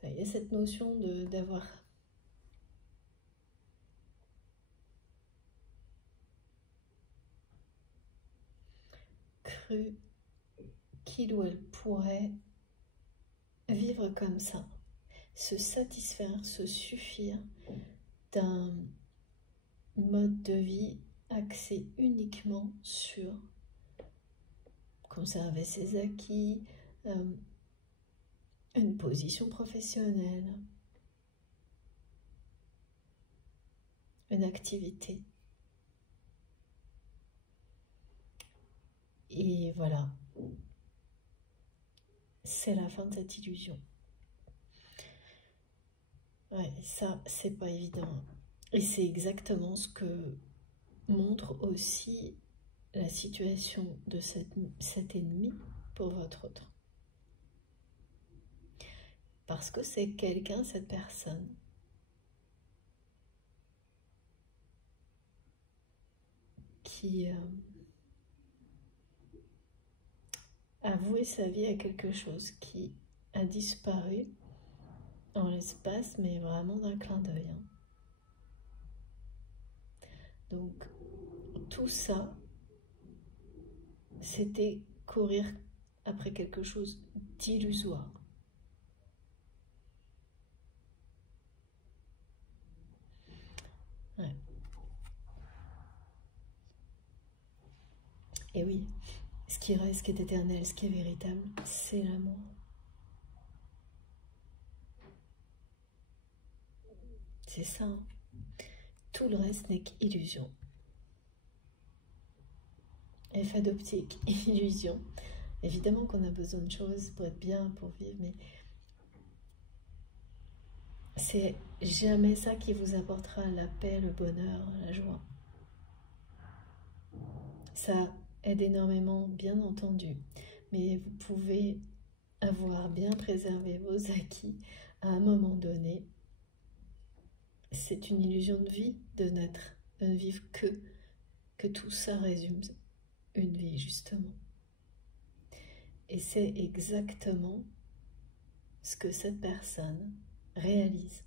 Il y a cette notion d'avoir cru qu'il ou elle pourrait vivre comme ça, se satisfaire, se suffire d'un mode de vie axé uniquement sur conserver ses acquis, une position professionnelle, une activité. Et voilà, c'est la fin de cette illusion. Ouais, ça, c'est pas évident. Et c'est exactement ce que montre aussi la situation de cet ennemi pour votre autre. Parce que c'est quelqu'un, cette personne, qui a voué sa vie à quelque chose qui a disparu en l'espace, mais vraiment d'un clin d'œil. Donc, tout ça, c'était courir après quelque chose d'illusoire. Ouais. Et oui, ce qui reste, ce qui est éternel, ce qui est véritable, c'est l'amour. C'est ça. Tout le reste n'est qu'illusion. Effet d'optique, illusion. Évidemment qu'on a besoin de choses pour être bien, pour vivre, mais c'est jamais ça qui vous apportera la paix, le bonheur, la joie. Ça aide énormément, bien entendu, mais vous pouvez avoir bien préservé vos acquis à un moment donné. C'est une illusion de vie de naître, de ne vivre que tout ça résume une vie, justement. Et c'est exactement ce que cette personne réalise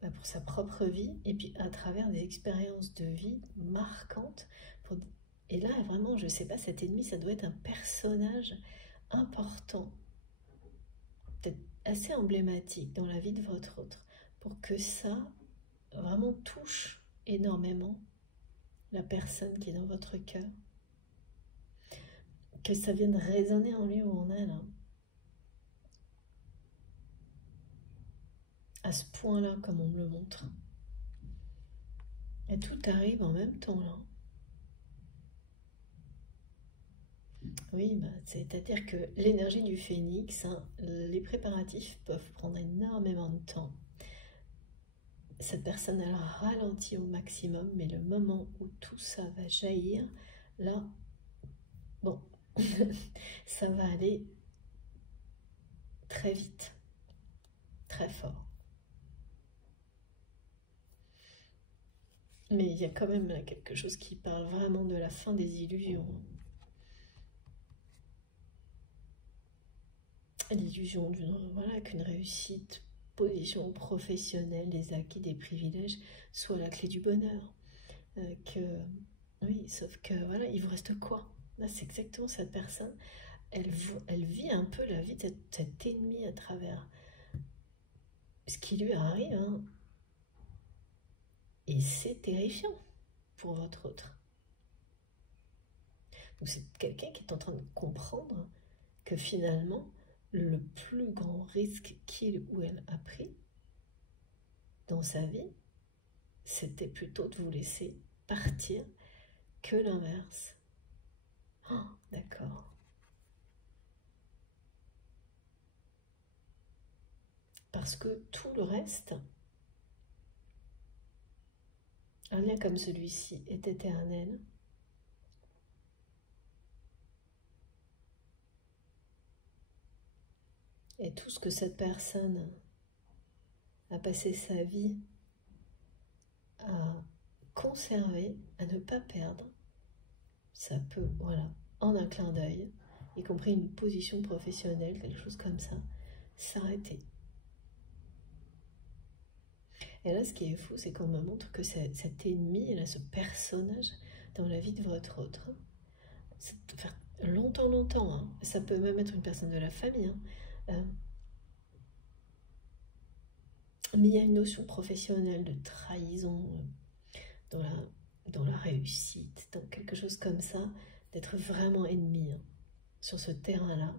pour sa propre vie et puis à travers des expériences de vie marquantes. Et là, vraiment, je ne sais pas, cet ennemi, ça doit être un personnage important, peut-être assez emblématique dans la vie de votre autre, pour que ça vraiment touche énormément la personne qui est dans votre cœur, que ça vienne résonner en lui ou en elle, à ce point-là, comme on me le montre. Et tout arrive en même temps, là. Oui, c'est-à-dire que l'énergie du phénix, les préparatifs peuvent prendre énormément de temps. Cette personne, elle ralentit au maximum, mais le moment où tout ça va jaillir, là, bon, ça va aller très vite, très fort. Mais il y a quand même là quelque chose qui parle vraiment de la fin des illusions. L'illusion voilà, qu'une réussite, position professionnelle, des acquis, des privilèges soit la clé du bonheur. Oui, sauf que voilà, il vous reste quoi? Là, c'est exactement cette personne. Elle vit un peu la vie de cet ennemi à travers ce qui lui arrive. Et c'est terrifiant pour votre autre. Donc c'est quelqu'un qui est en train de comprendre que finalement, le plus grand risque qu'il ou elle a pris dans sa vie, c'était plutôt de vous laisser partir que l'inverse. Oh, d'accord. Parce que tout le reste, un lien comme celui-ci est éternel. Et tout ce que cette personne a passé sa vie à conserver, à ne pas perdre, ça peut, voilà, en un clin d'œil, y compris une position professionnelle, quelque chose comme ça, s'arrêter. Et là, ce qui est fou, c'est qu'on me montre que cet ennemi, là, ce personnage dans la vie de votre autre, ça peut faire longtemps, ça peut même être une personne de la famille, Mais il y a une notion professionnelle de trahison dans la réussite, dans quelque chose comme ça, d'être vraiment ennemi sur ce terrain-là.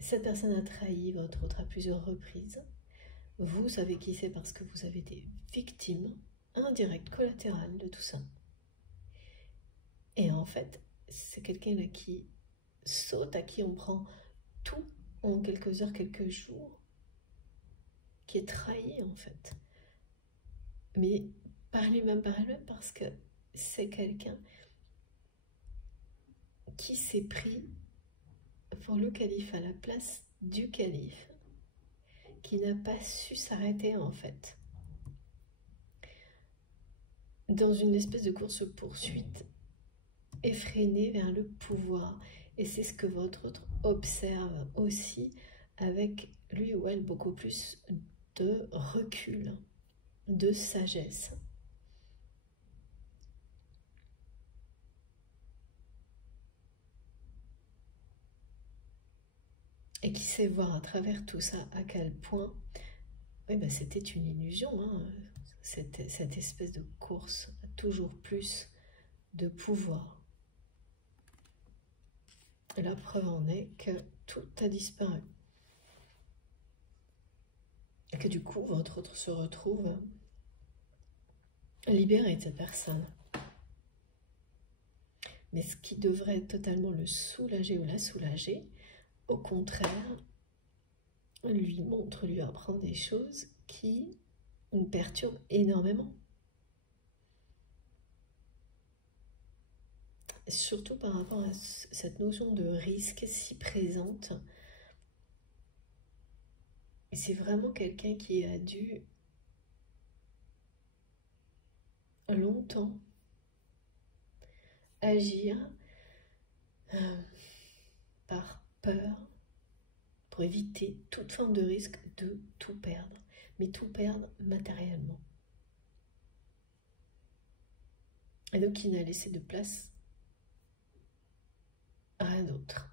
Cette personne a trahi votre autre à plusieurs reprises. Vous savez qui c'est parce que vous avez été victime indirecte, collatérale de tout ça. Et en fait, c'est quelqu'un là qui saute, à qui on prend tout en quelques heures, quelques jours, qui est trahi en fait. Mais par lui-même parce que c'est quelqu'un qui s'est pris pour le calife à la place du calife, qui n'a pas su s'arrêter en fait, dans une espèce de course-poursuite effrénée vers le pouvoir. Et c'est ce que votre autre observe aussi, avec lui ou elle beaucoup plus de recul, de sagesse. Et qui sait voir à travers tout ça à quel point oui, ben c'était une illusion, hein, cette espèce de course à toujours plus de pouvoir. Et la preuve en est que tout a disparu. Et que du coup, votre autre se retrouve libéré de cette personne. Mais ce qui devrait totalement le soulager ou la soulager, au contraire, lui montre, lui apprend des choses qui nous perturbent énormément. Surtout par rapport à cette notion de risque si présente. Et c'est vraiment quelqu'un qui a dû longtemps agir par peur pour éviter toute forme de risque de tout perdre, mais tout perdre matériellement. Et donc il n'a laissé de place à rien d'autre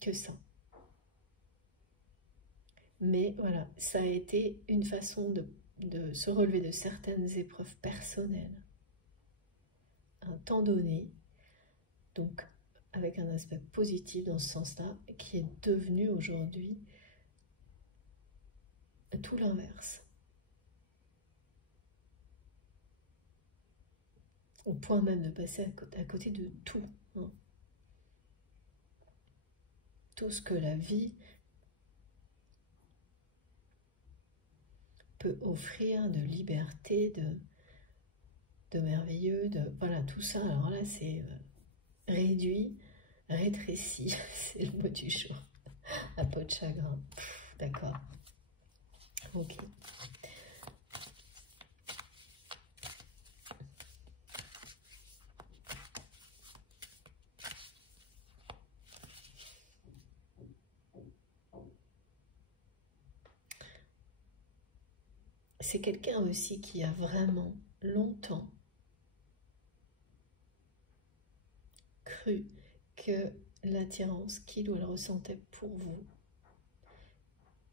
que ça. Mais voilà, ça a été une façon de se relever de certaines épreuves personnelles à un temps donné, donc avec un aspect positif dans ce sens-là, qui est devenu aujourd'hui tout l'inverse. Au point même de passer à côté de tout. Hein. Tout ce que la vie peut offrir de liberté, de merveilleux, voilà, tout ça. Alors là, c'est réduit, rétréci, c'est le mot du jour. À peau de chagrin. D'accord. Ok. C'est quelqu'un aussi qui a vraiment longtemps cru que l'attirance qu'il ou elle ressentait pour vous,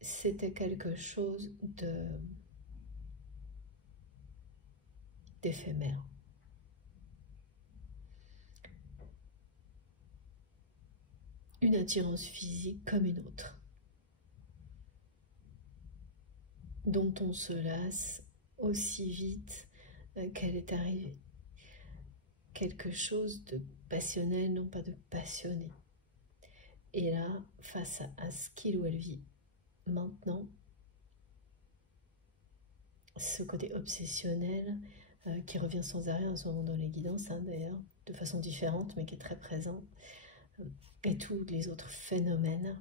c'était quelque chose d'éphémère. Une attirance physique comme une autre, dont on se lasse aussi vite qu'elle est arrivée. Quelque chose de passionnel, non pas de passionné. Et là, face à ce qu'il ou elle vit maintenant, ce côté obsessionnel qui revient sans arrêt en ce moment dans les guidances, hein, d'ailleurs, de façon différente, mais qui est très présent, et tous les autres phénomènes.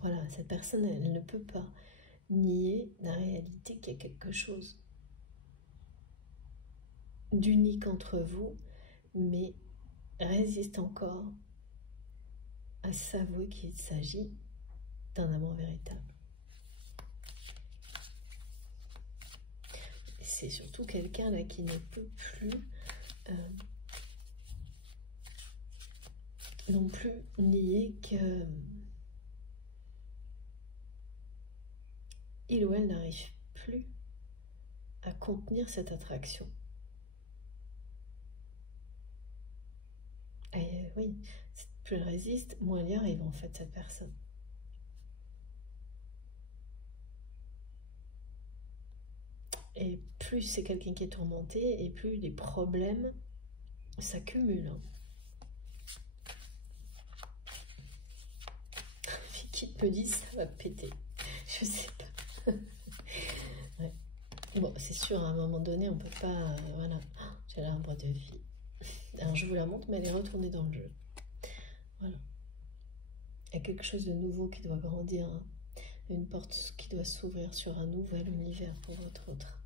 Voilà, cette personne, elle ne peut pas nier la réalité qu'il y a quelque chose d'unique entre vous, mais résiste encore à s'avouer qu'il s'agit d'un amour véritable. C'est surtout quelqu'un là qui ne peut plus non plus nier que il ou elle n'arrive plus à contenir cette attraction. Et oui, plus elle résiste, moins elle y arrive en fait, cette personne. Et plus c'est quelqu'un qui est tourmenté, et plus les problèmes s'accumulent. Qui me dit ça va péter? Je sais pas. Ouais. Bon, c'est sûr, à un moment donné, on peut pas... voilà, j'ai l'arbre de vie. Alors, je vous la montre, mais elle est retournée dans le jeu. Voilà. Il y a quelque chose de nouveau qui doit grandir. Hein. Une porte qui doit s'ouvrir sur un nouvel univers pour votre autre.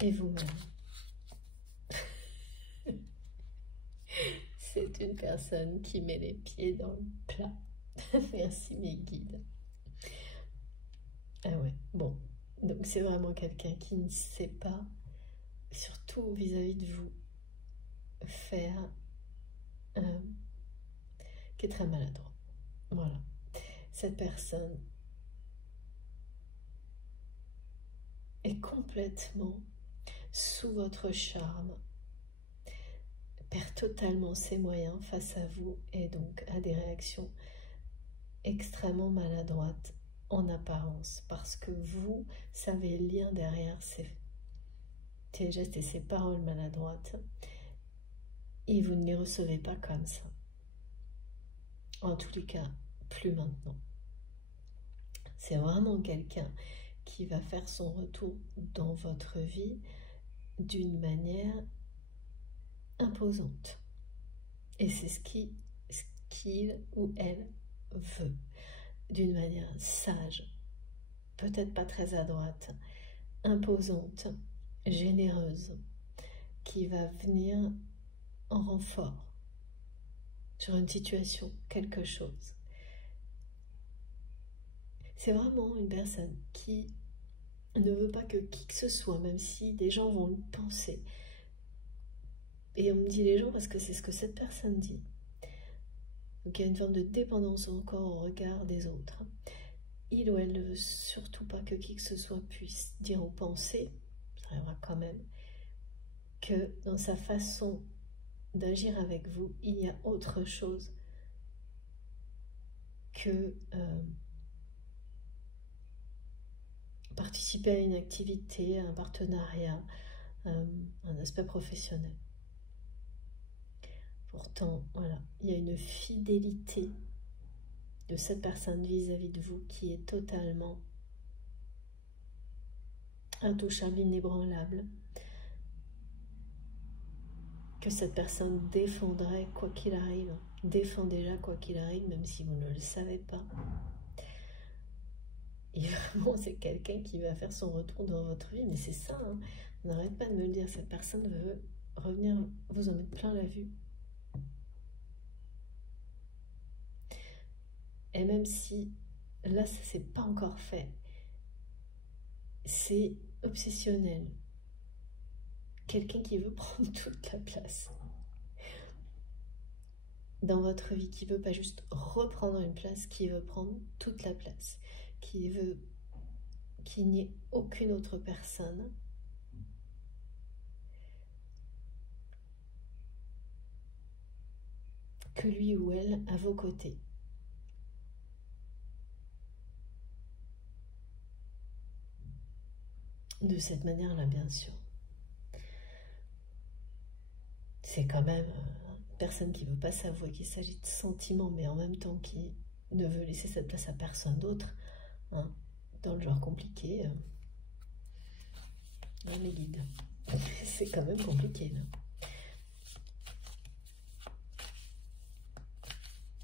Et vous-même. C'est une personne qui met les pieds dans le plat. Merci mes guides. Ah ouais, bon. Donc c'est vraiment quelqu'un qui ne sait pas, surtout vis-à-vis de vous, faire... qui est très maladroit. Voilà. Cette personne est complètement sous votre charme, perd totalement ses moyens face à vous et donc a des réactions extrêmement maladroites en apparence parce que vous savez lire derrière ses gestes et ses paroles maladroites et vous ne les recevez pas comme ça. En tous les cas, plus maintenant. C'est vraiment quelqu'un qui va faire son retour dans votre vie d'une manière imposante. Et c'est ce qu'il ou elle veut. D'une manière sage, peut-être pas très à droite, imposante, généreuse, qui va venir en renfort sur une situation, quelque chose. C'est vraiment une personne qui ne veut pas que qui que ce soit, même si des gens vont le penser. Et on me dit les gens parce que c'est ce que cette personne dit. Donc il y a une forme de dépendance encore au regard des autres. Il ou elle ne veut surtout pas que qui que ce soit puisse dire ou penser, ça arrivera quand même, que dans sa façon d'agir avec vous, il y a autre chose que participer à une activité, à un partenariat, un aspect professionnel. Pourtant, voilà, il y a une fidélité de cette personne vis-à-vis de vous qui est totalement intouchable, inébranlable, que cette personne défendrait quoi qu'il arrive, défend déjà quoi qu'il arrive, même si vous ne le savez pas. Et vraiment, c'est quelqu'un qui va faire son retour dans votre vie, mais c'est ça, hein. On n'arrête pas de me le dire, cette personne veut revenir vous en mettre plein la vue. Et même si, là, ça ne s'est pas encore fait, c'est obsessionnel. Quelqu'un qui veut prendre toute la place dans votre vie, qui veut pas juste reprendre une place, qui veut prendre toute la place, qui veut qu'il n'y ait aucune autre personne que lui ou elle à vos côtés. De cette manière-là, bien sûr. C'est quand même une personne qui ne veut pas s'avouer qu'il s'agit de sentiments, mais en même temps qui ne veut laisser cette place à personne d'autre, hein, dans le genre compliqué. Les guides. C'est quand même compliqué, là.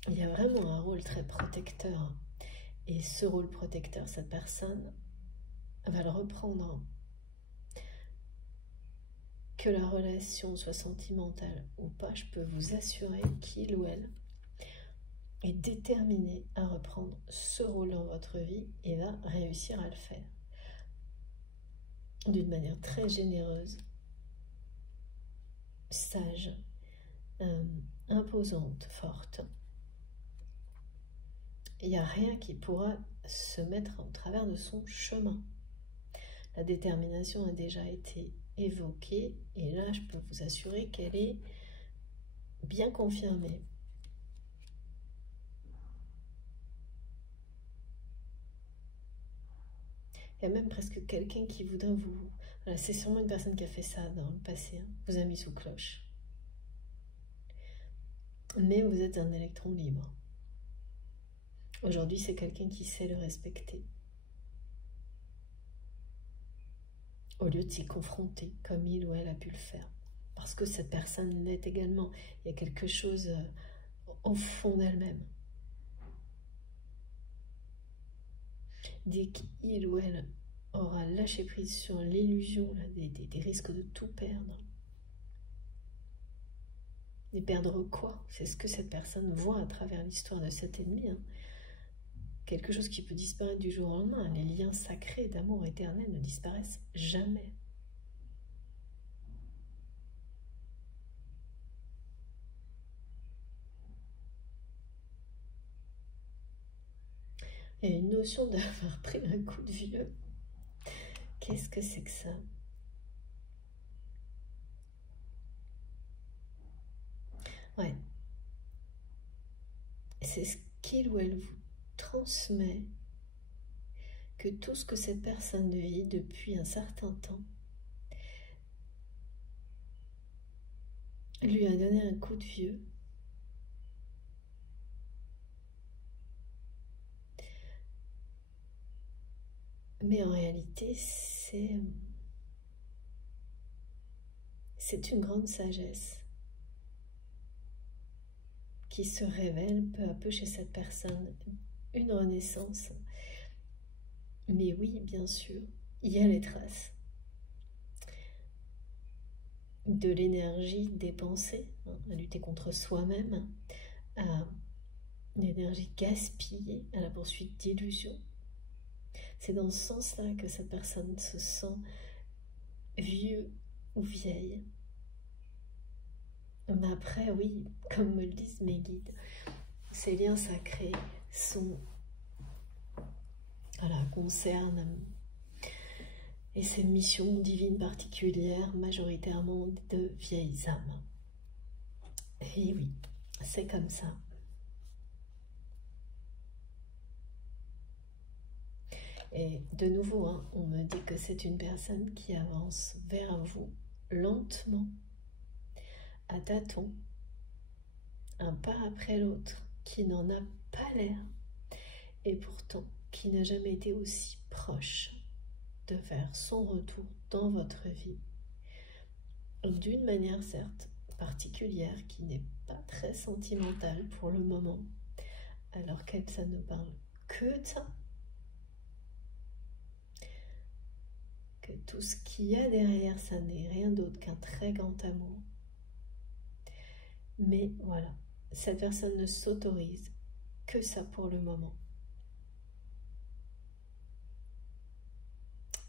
Il y a vraiment un rôle très protecteur. Et ce rôle protecteur, cette personne va le reprendre. Que la relation soit sentimentale ou pas, je peux vous assurer qu'il ou elle est déterminé à reprendre ce rôle dans votre vie et va réussir à le faire. D'une manière très généreuse, sage, imposante, forte. il n'y a rien qui pourra se mettre au travers de son chemin. La détermination a déjà été évoquée et là, je peux vous assurer qu'elle est bien confirmée. Il y a même presque quelqu'un qui voudrait vous... Voilà, c'est sûrement une personne qui a fait ça dans le passé, hein, vous a mis sous cloche. Mais vous êtes un électron libre. Aujourd'hui, c'est quelqu'un qui sait le respecter. Au lieu de s'y confronter comme il ou elle a pu le faire. Parce que cette personne l'est également. Il y a quelque chose au fond d'elle-même. Dès qu'il ou elle aura lâché prise sur l'illusion des risques de tout perdre. Et perdre quoi? C'est ce que cette personne voit à travers l'histoire de cet ennemi. Hein. Quelque chose qui peut disparaître du jour au lendemain. Les liens sacrés d'amour éternel ne disparaissent jamais. Il y a une notion d'avoir pris un coup de vieux. Qu'est-ce que c'est que ça? Ouais. C'est ce qu'il ou elle vous transmet, que tout ce que cette personne vit depuis un certain temps lui a donné un coup de vieux. Mais en réalité, c'est une grande sagesse qui se révèle peu à peu chez cette personne. Une renaissance. Mais oui, bien sûr, il y a les traces de l'énergie dépensée, hein, à lutter contre soi-même, à l'énergie gaspillée à la poursuite d'illusions. C'est dans ce sens-là que cette personne se sent vieux ou vieille. Mais après, oui, comme me le disent mes guides, ces liens sacrés concernent et ces missions divines particulières, majoritairement de vieilles âmes. Et oui, c'est comme ça. Et de nouveau, hein, on me dit que c'est une personne qui avance vers vous lentement, à tâtons, un pas après l'autre, qui n'en a pas l'air, et pourtant qui n'a jamais été aussi proche de faire son retour dans votre vie, d'une manière certes particulière, qui n'est pas très sentimentale pour le moment, alors qu'elle, ça ne parle que de ça. Que tout ce qu'il y a derrière, ça n'est rien d'autre qu'un très grand amour. Mais voilà, cette personne ne s'autorise que ça pour le moment.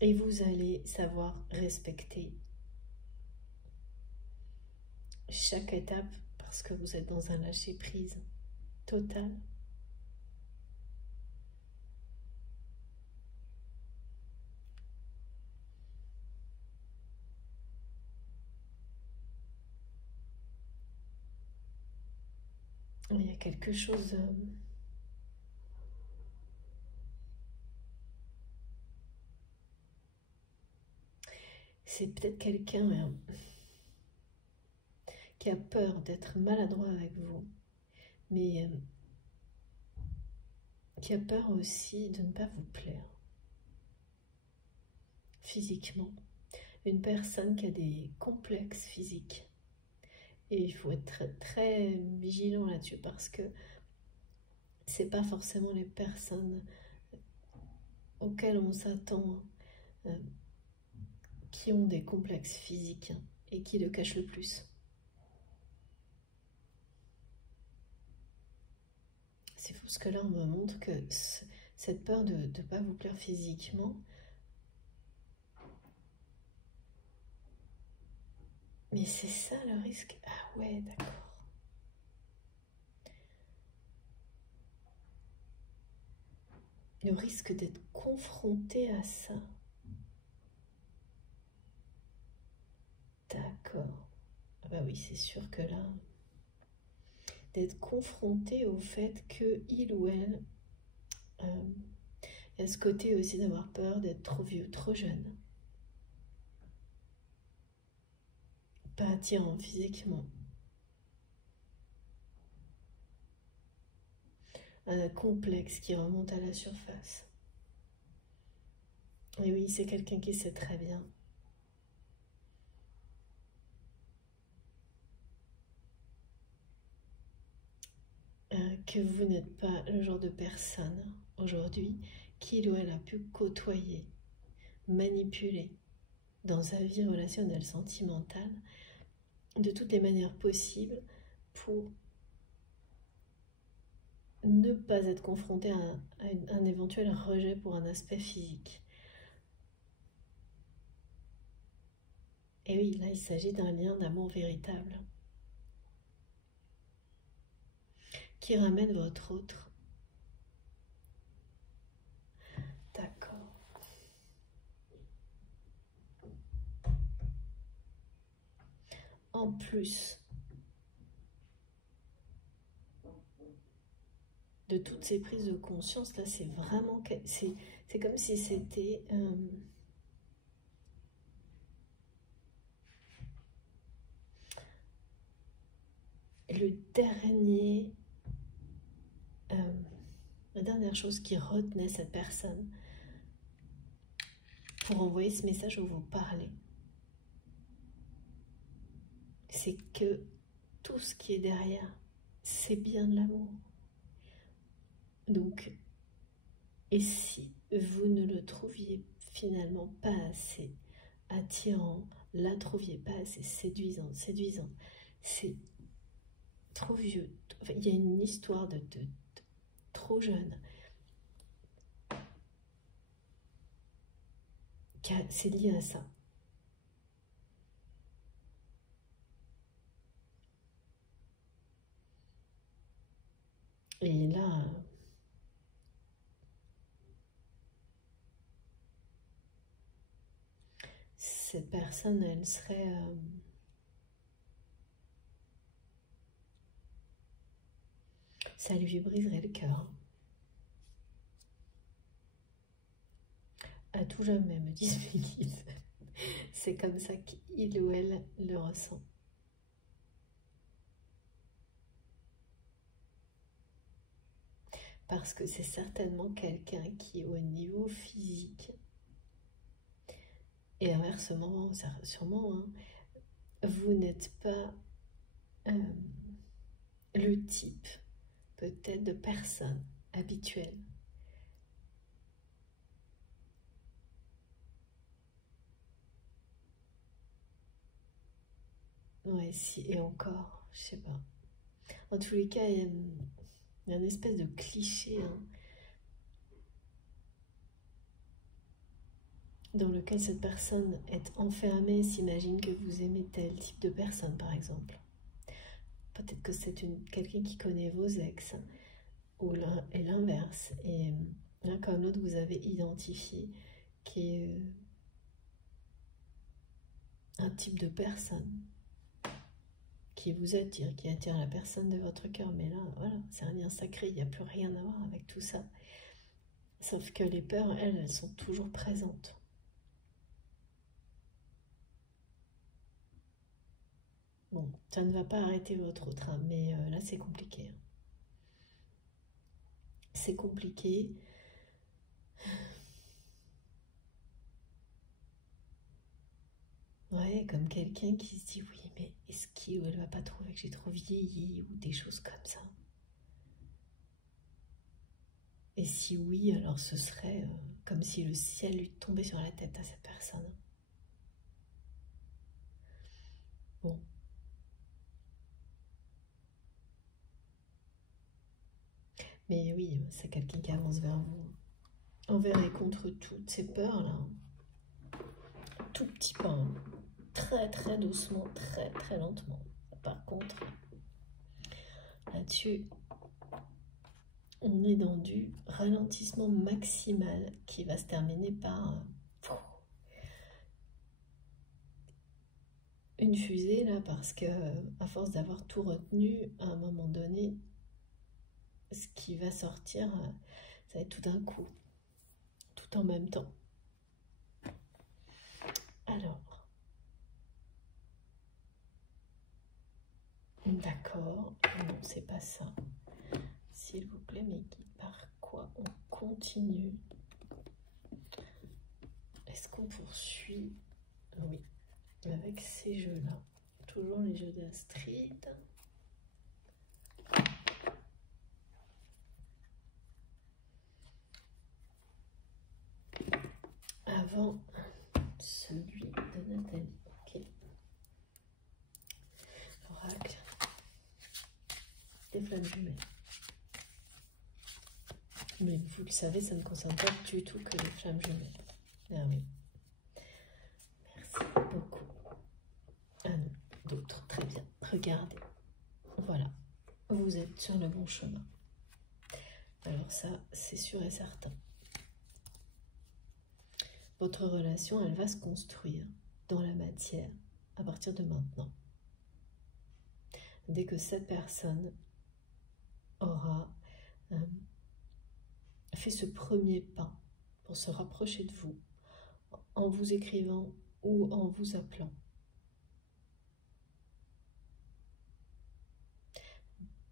Et vous allez savoir respecter chaque étape parce que vous êtes dans un lâcher-prise total. Il y a quelque chose... c'est peut-être quelqu'un qui a peur d'être maladroit avec vous, mais qui a peur aussi de ne pas vous plaire physiquement. Une personne qui a des complexes physiques. Et il faut être très, très vigilant là-dessus parce que c'est pas forcément les personnes auxquelles on s'attend qui ont des complexes physiques et qui le cachent le plus. C'est fou parce que là on me montre que cette peur de ne pas vous plaire physiquement, mais c'est ça le risque. Ah ouais, d'accord. le risque d'être confronté à ça. D'accord. Ah bah oui, c'est sûr que là, d'être confronté au fait que il ou elle il y a ce côté aussi d'avoir peur d'être trop vieux, trop jeune. Pas attirant physiquement. Un complexe qui remonte à la surface. Et oui, c'est quelqu'un qui sait très bien. Que vous n'êtes pas le genre de personne aujourd'hui qu'il ou elle a pu côtoyer, manipuler dans sa vie relationnelle, sentimentale, de toutes les manières possibles pour ne pas être confronté à un éventuel rejet pour un aspect physique. Et oui, là, il s'agit d'un lien d'amour véritable qui ramène votre autre. D'accord. En plus de toutes ces prises de conscience, là, c'est vraiment... C'est comme si c'était... la dernière chose qui retenait cette personne pour envoyer ce message où vous parlez. C'est que tout ce qui est derrière, c'est bien de l'amour. Donc, et si vous ne le trouviez finalement pas assez attirant, la trouviez pas assez séduisant, c'est trop vieux. Enfin, il y a une histoire de trop jeune. C'est lié à ça. Et là, cette personne, elle serait... ça lui briserait le cœur. À tout jamais, me disent mes guides. C'est comme ça qu'il ou elle le ressent. Parce que c'est certainement quelqu'un qui, au niveau physique, et inversement, sûrement, hein, vous n'êtes pas le type, peut-être, de personne habituelle. Ouais, si, et encore, je sais pas. En tous les cas, il y a une espèce de cliché, hein, dans lequel cette personne est enfermée, s'imagine que vous aimez tel type de personne, par exemple. Peut-être que c'est quelqu'un qui connaît vos ex, ou l'inverse. Et l'un comme l'autre, vous avez identifié qui est un type de personne qui vous attire, qui attire la personne de votre cœur. Mais là, voilà, c'est un lien sacré, il n'y a plus rien à voir avec tout ça. Sauf que les peurs, elles sont toujours présentes. Bon, ça ne va pas arrêter votre autre, hein, mais là, c'est compliqué. Hein. C'est compliqué. Ouais, comme quelqu'un qui se dit, oui, mais est-ce qu'il ou elle va pas trouver que j'ai trop vieilli ou des choses comme ça? Et si oui, alors ce serait comme si le ciel lui tombait sur la tête à cette personne. Bon. Mais oui, c'est quelqu'un qui avance vers vous. Envers et contre toutes ces peurs-là. Tout petit pas. Hein. Très très doucement, très très lentement. Par contre, là-dessus, on est dans du ralentissement maximal qui va se terminer par une fusée là, parce que à force d'avoir tout retenu, à un moment donné, ce qui va sortir, ça va être tout d'un coup, tout en même temps. Alors, d'accord, non, c'est pas ça. S'il vous plaît, mais par quoi on continue? Est-ce qu'on poursuit? Oui, avec ces jeux-là. Toujours les jeux d'Astrid. Avant celui de Nathalie. Ok. Oracle des flammes jumelles. Mais vous le savez, ça ne concerne pas du tout que les flammes jumelles. Ah oui. Merci beaucoup. Ah non, d'autres. Très bien. Regardez. Voilà. Vous êtes sur le bon chemin. Alors ça, c'est sûr et certain. Votre relation, elle va se construire dans la matière à partir de maintenant. Dès que cette personne aura fait ce premier pas pour se rapprocher de vous, en vous écrivant ou en vous appelant.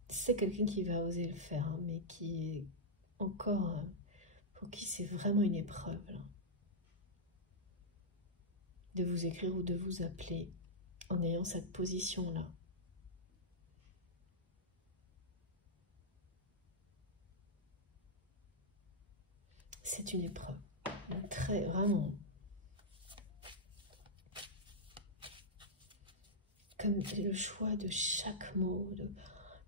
C'est quelqu'un qui va oser le faire, hein, mais qui est encore, pour qui c'est vraiment une épreuve, là, de vous écrire ou de vous appeler en ayant cette position-là. C'est une épreuve, très, vraiment. Comme le choix de chaque mot,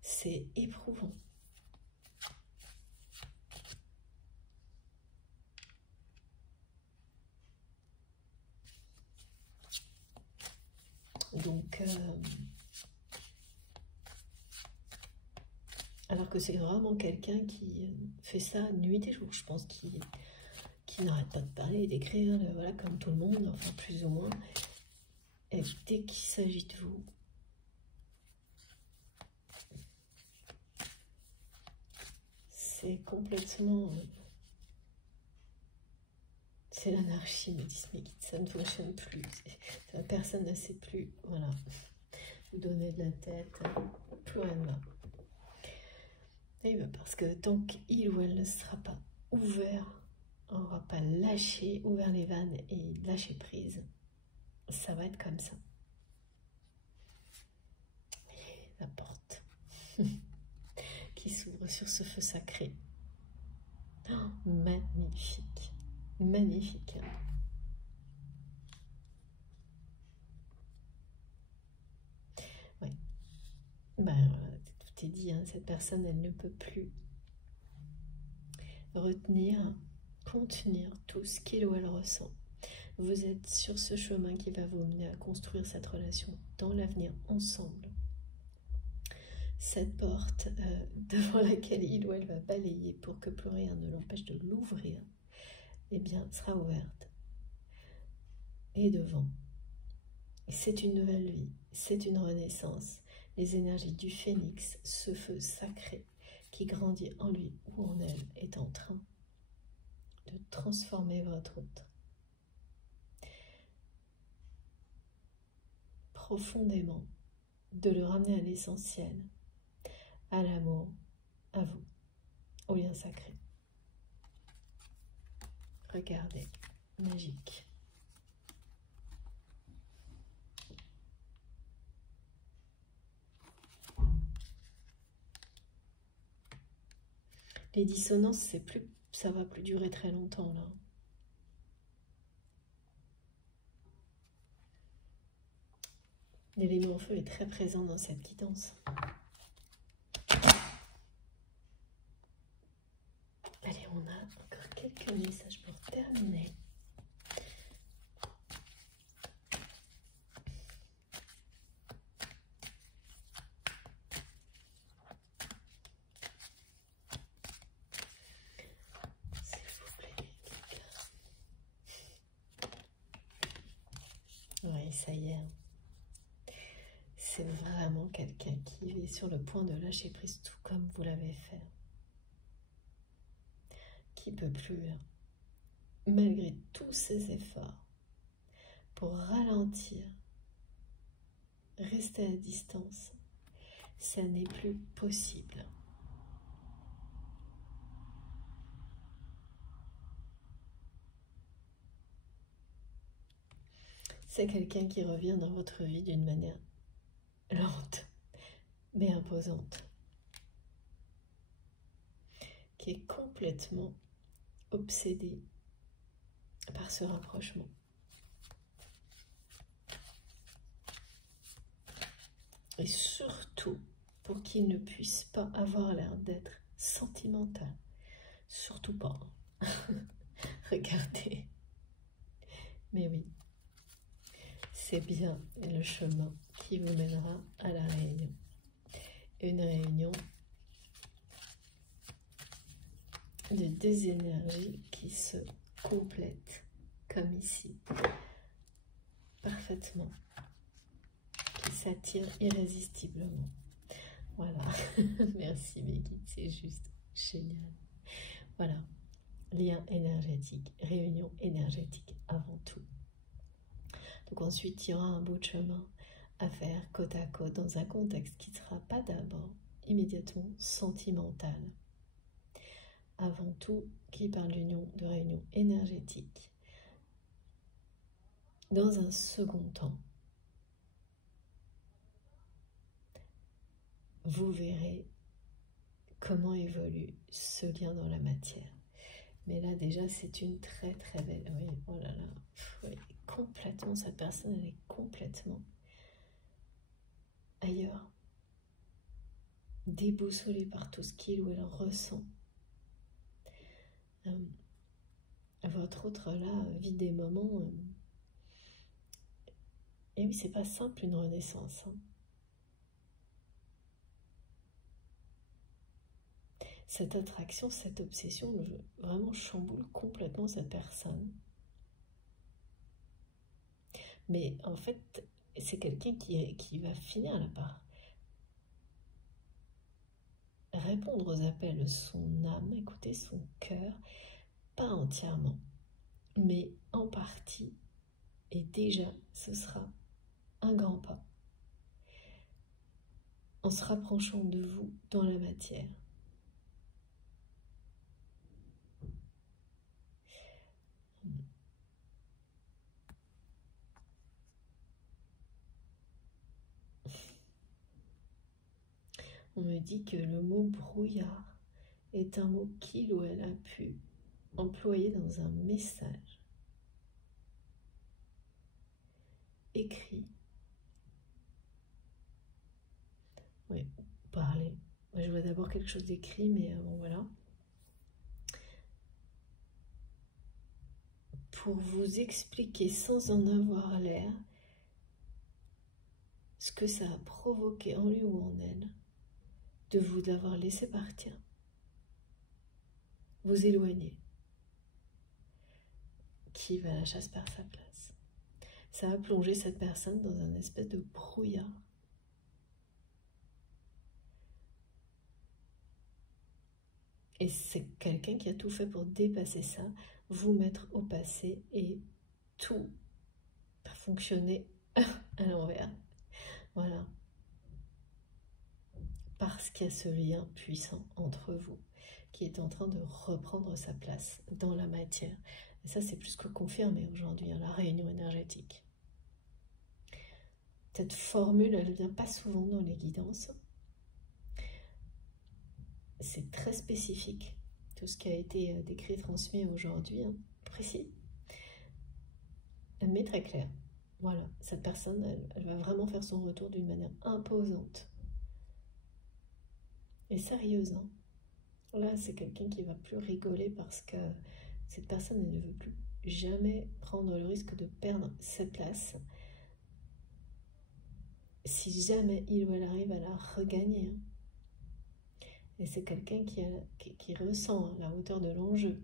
c'est éprouvant. Donc, alors que c'est vraiment quelqu'un qui fait ça nuit et jour, je pense, qui n'arrête pas de parler et d'écrire, voilà, comme tout le monde, enfin plus ou moins. Et dès qu'il s'agit de vous, c'est complètement... c'est l'anarchie, me disent, mais ça ne fonctionne plus. La personne ne sait plus, voilà, vous donner de la tête, plus rien ne va. Et bien parce que tant qu'il ou elle ne sera pas ouvert, on ne va pas lâcher, ouvert les vannes et lâcher prise, ça va être comme ça. Et la porte qui s'ouvre sur ce feu sacré. Oh, magnifique, magnifique. Ouais. Ben, tout est dit, hein, cette personne, elle ne peut plus retenir, contenir tout ce qu'il ou elle ressent. Vous êtes sur ce chemin qui va vous mener à construire cette relation dans l'avenir ensemble. Cette porte devant laquelle il ou elle va balayer pour que plus rien ne l'empêche de l'ouvrir, eh bien, sera ouverte. Et devant. C'est une nouvelle vie, c'est une renaissance. Les énergies du phénix, ce feu sacré qui grandit en lui ou en elle, est en train de transformer votre route. Profondément, de le ramener à l'essentiel, à l'amour, à vous, au lien sacré. Regardez, magique. Les dissonances, c'est plus, ça va plus durer très longtemps là. L'élément feu est très présent dans cette guidance. Allez, on a encore quelques messages pour terminer. ça y est. C'est vraiment quelqu'un qui est sur le point de lâcher prise, tout comme vous l'avez fait. Qui peut plus, malgré tous ses efforts, pour ralentir, rester à distance, ça n'est plus possible. C'est quelqu'un qui revient dans votre vie d'une manière lente, mais imposante, qui est complètement obsédé par ce rapprochement. Et surtout, pour qu'il ne puisse pas avoir l'air d'être sentimental. Surtout pas. Regardez. Mais oui, c'est bien le chemin qui vous mènera à la réunion. Une réunion de deux énergies qui se complètent, comme ici, parfaitement, qui s'attirent irrésistiblement. Voilà, merci mes guides, c'est juste génial. Voilà, lien énergétique, réunion énergétique avant tout. Donc ensuite, il y aura un bout de chemin à faire côte à côte dans un contexte qui ne sera pas d'abord immédiatement sentimental. Avant tout, qui parle de réunion énergétique. Dans un second temps, vous verrez comment évolue ce lien dans la matière. Mais là, déjà, c'est une très très belle... Oui, oh là là, oui, complètement, cette personne, elle est complètement ailleurs. Déboussolée par tout ce qu'il ou elle ressent. Votre autre, là, vit des moments... Et oui, c'est pas simple, une renaissance, hein. Cette attraction, cette obsession, vraiment chamboule complètement cette personne. Mais en fait, c'est quelqu'un qui va finir là par répondre aux appels de son âme, écouter son cœur, pas entièrement, mais en partie. Et déjà, ce sera un grand pas en se rapprochant de vous dans la matière. On me dit que le mot brouillard est un mot qu'il ou elle a pu employer dans un message écrit. Oui, parler. Je vois d'abord quelque chose d'écrit, mais bon, voilà. Pour vous expliquer sans en avoir l'air ce que ça a provoqué en lui ou en elle de vous d'avoir laissé partir, vous éloigner, qui va à la chasse par sa place. Ça a plongé cette personne dans un espèce de brouillard. Et c'est quelqu'un qui a tout fait pour dépasser ça, vous mettre au passé et tout fonctionner à l'envers. Voilà. Parce qu'il y a ce lien puissant entre vous qui est en train de reprendre sa place dans la matière. Et ça, c'est plus que confirmé aujourd'hui, hein, la réunion énergétique. Cette formule, elle ne vient pas souvent dans les guidances. C'est très spécifique, tout ce qui a été décrit, transmis aujourd'hui, hein, précis, mais très clair. Voilà, cette personne, elle va vraiment faire son retour d'une manière imposante et sérieuse, hein. Là, c'est quelqu'un qui va plus rigoler parce que cette personne, elle ne veut plus jamais prendre le risque de perdre sa place si jamais il ou elle arrive à la regagner, hein. Et c'est quelqu'un qui ressent la hauteur de l'enjeu,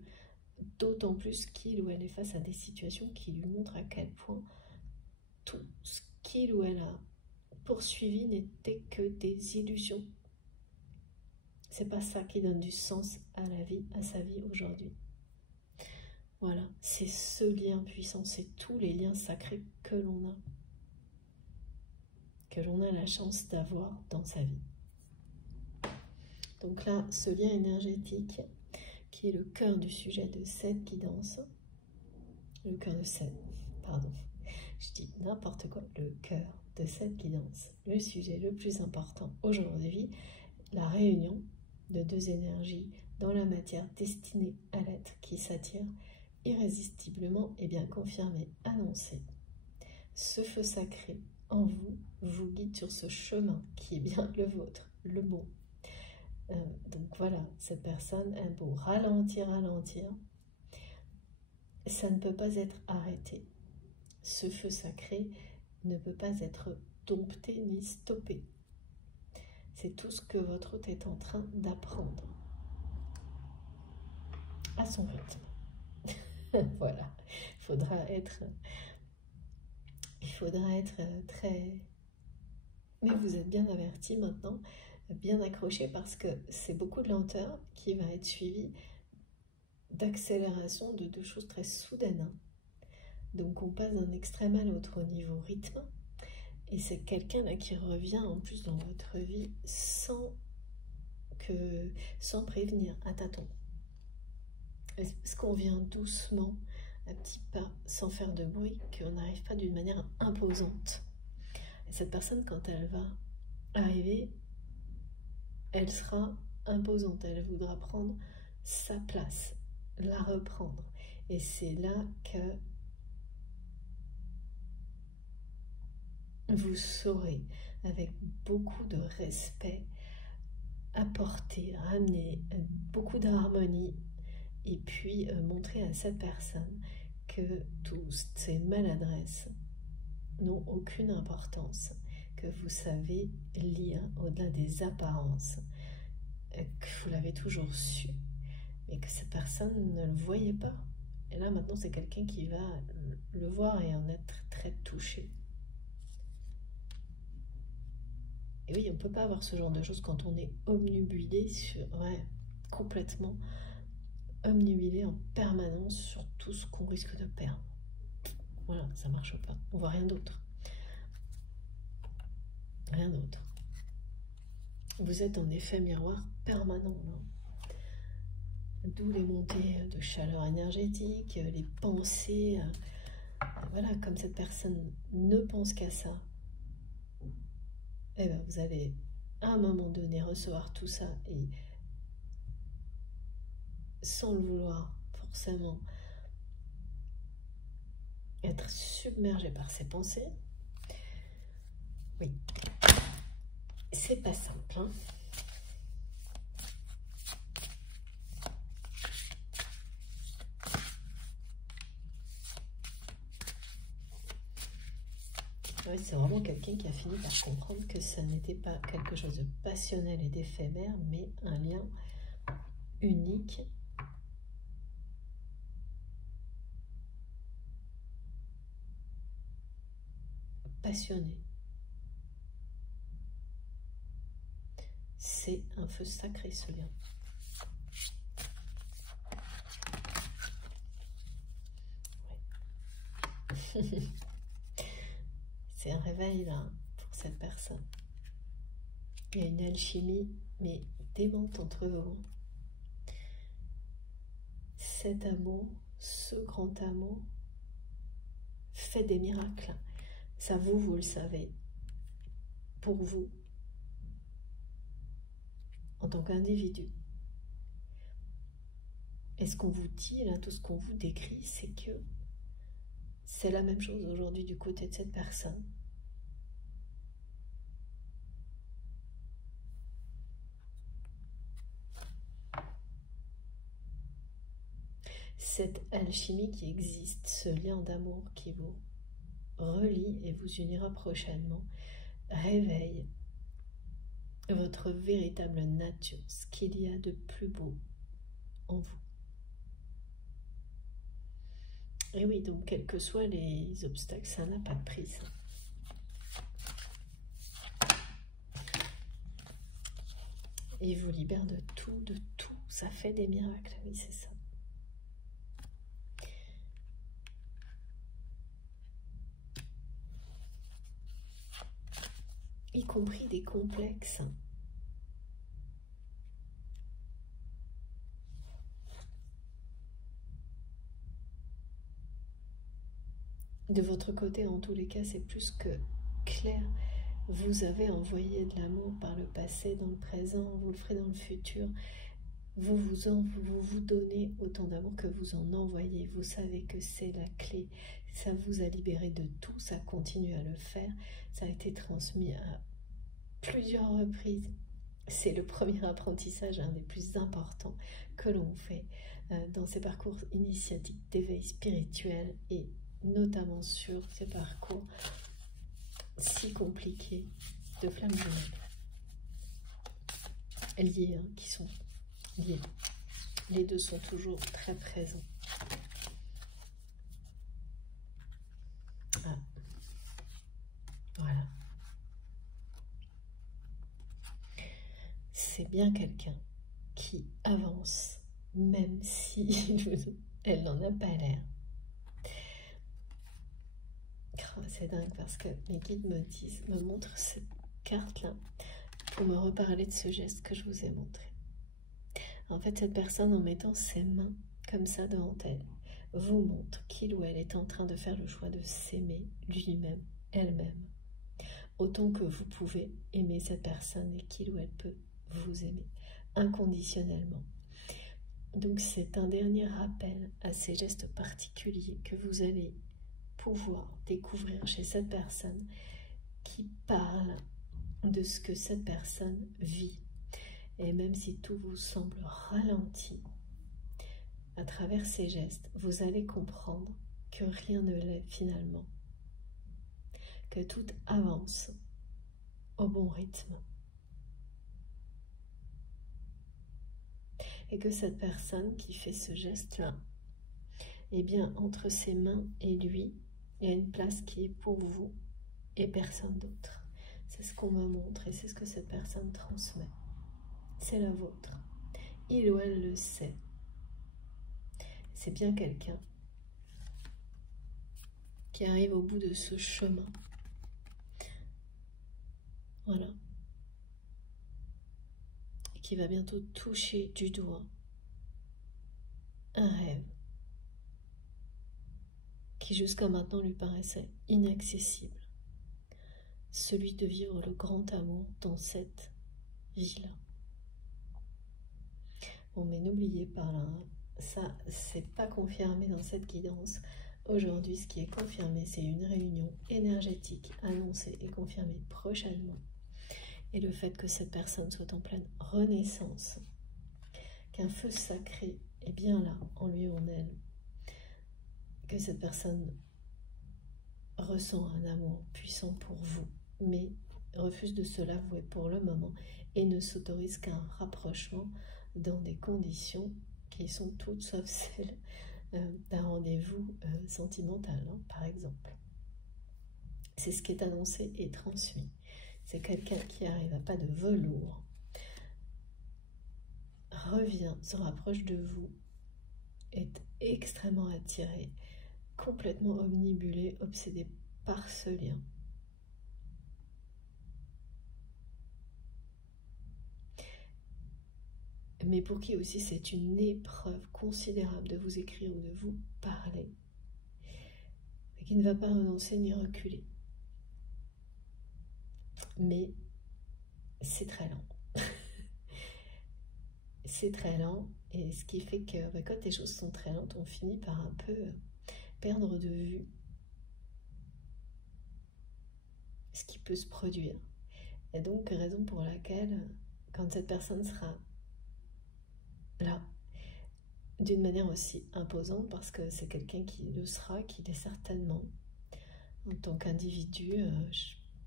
d'autant plus qu'il ou elle est face à des situations qui lui montrent à quel point tout ce qu'il ou elle a poursuivi n'était que des illusions. C'est pas ça qui donne du sens à la vie, à sa vie aujourd'hui. Voilà, c'est ce lien puissant, c'est tous les liens sacrés que l'on a la chance d'avoir dans sa vie. Donc là, ce lien énergétique qui est le cœur du sujet de cette guidance, le cœur de cette, pardon, je dis n'importe quoi, le cœur de cette guidance, le sujet le plus important aujourd'hui, la réunion de deux énergies dans la matière destinée à l'être qui s'attire irrésistiblement et bien confirmé, annoncé. Ce feu sacré en vous vous guide sur ce chemin qui est bien le vôtre, le bon. Donc voilà, cette personne a beau ralentir, ça ne peut pas être arrêté. Ce feu sacré ne peut pas être dompté ni stoppé. C'est tout ce que votre hôte est en train d'apprendre à son rythme. Voilà, il faudra être très... Mais vous êtes bien avertis maintenant, bien accrochés, parce que c'est beaucoup de lenteur qui va être suivie d'accélération, de choses très soudaines. Donc on passe d'un extrême à l'autre au niveau rythme, et c'est quelqu'un là qui revient en plus dans votre vie sans prévenir, à tâtons. Est-ce qu'on vient doucement, à petits pas, sans faire de bruit, qu'on n'arrive pas d'une manière imposante. Et cette personne, quand elle va arriver, elle sera imposante, elle voudra prendre sa place, la reprendre. Et c'est là que vous saurez, avec beaucoup de respect, apporter, ramener beaucoup d'harmonie, et puis montrer à cette personne que toutes ces maladresses n'ont aucune importance, que vous savez lire au-delà des apparences, que vous l'avez toujours su, mais que cette personne ne le voyait pas. Et là maintenant c'est quelqu'un qui va le voir et en être très touché. Et oui, on ne peut pas avoir ce genre de choses quand on est omnubilé complètement omnubilé en permanence sur tout ce qu'on risque de perdre. Voilà, ça marche pas. On voit rien d'autre. Rien d'autre. Vous êtes en effet miroir permanent. D'où les montées de chaleur énergétique, les pensées. Voilà, comme cette personne ne pense qu'à ça, eh bien, vous allez à un moment donné recevoir tout ça et sans le vouloir forcément être submergé par ses pensées. Oui, c'est pas simple, hein. Oui, c'est vraiment quelqu'un qui a fini par comprendre que ça n'était pas quelque chose de passionnel et d'éphémère, mais un lien unique, passionné. C'est un feu sacré, ce lien. Oui. C'est un réveil là pour cette personne. Il y a une alchimie, mais démente entre vous. Cet amour, ce grand amour, fait des miracles. Ça, vous le savez. Pour vous, en tant qu'individu. Et ce qu'on vous dit, là, tout ce qu'on vous décrit, c'est que c'est la même chose aujourd'hui du côté de cette personne. Cette alchimie qui existe, ce lien d'amour qui vous relie et vous unira prochainement, réveille votre véritable nature, ce qu'il y a de plus beau en vous. Et oui, donc quels que soient les obstacles, ça n'a pas de prix, ça. Et il vous libère de tout, de tout. Ça fait des miracles, oui, c'est ça. Y compris des complexes. De votre côté, en tous les cas, c'est plus que clair. Vous avez envoyé de l'amour par le passé, dans le présent, vous le ferez dans le futur. Vous vous donnez autant d'amour que vous en envoyez. Vous savez que c'est la clé. Ça vous a libéré de tout, ça continue à le faire. Ça a été transmis à plusieurs reprises. C'est le premier apprentissage, un des plus importants que l'on fait dans ces parcours initiatiques d'éveil spirituel et notamment sur ces parcours si compliqués de flammes jumelles liés, hein, qui sont liés. Les deux sont toujours très présents. Ah. Voilà. C'est bien quelqu'un qui avance, même si elle n'en a pas l'air. Oh, c'est dingue parce que mes guides me montrent cette carte-là pour me reparler de ce geste que je vous ai montré. En fait, cette personne, en mettant ses mains comme ça devant elle, vous montre qu'il ou elle est en train de faire le choix de s'aimer lui-même, elle-même, autant que vous pouvez aimer cette personne et qu'il ou elle peut vous aimer inconditionnellement. Donc c'est un dernier rappel à ces gestes particuliers que vous allez pouvoir découvrir chez cette personne qui parle de ce que cette personne vit. Et même si tout vous semble ralenti, à travers ces gestes, vous allez comprendre que rien ne l'est finalement, que tout avance au bon rythme. Et que cette personne qui fait ce geste-là, eh bien, entre ses mains et lui, il y a une place qui est pour vous et personne d'autre. C'est ce qu'on me montre et c'est ce que cette personne transmet. C'est la vôtre. Il ou elle le sait. C'est bien quelqu'un qui arrive au bout de ce chemin. Voilà. Et qui va bientôt toucher du doigt un rêve qui jusqu'à maintenant lui paraissait inaccessible. Celui de vivre le grand amour dans cette vie-là. Bon, mais n'oubliez pas, là, ça, c'est pas confirmé dans cette guidance. Aujourd'hui, ce qui est confirmé, c'est une réunion énergétique annoncée et confirmée prochainement. Et le fait que cette personne soit en pleine renaissance, qu'un feu sacré est bien là, en lui ou en elle, que cette personne ressent un amour puissant pour vous, mais refuse de se l'avouer pour le moment et ne s'autorise qu'à un rapprochement dans des conditions qui sont toutes sauf celles d'un rendez-vous sentimental, hein, par exemple. C'est ce qui est annoncé et transmis. C'est quelqu'un qui arrive à pas de velours, revient, se rapproche de vous, est extrêmement attiré, complètement omnibulé, obsédé par ce lien. Mais pour qui aussi c'est une épreuve considérable de vous écrire ou de vous parler, et qui ne va pas renoncer ni reculer. Mais c'est très lent. C'est très lent, et ce qui fait que quand les choses sont très lentes, on finit par un peu perdre de vue ce qui peut se produire. Et donc, raison pour laquelle, quand cette personne sera là, d'une manière aussi imposante, parce que c'est quelqu'un qui le sera, qui l'est certainement, en tant qu'individu,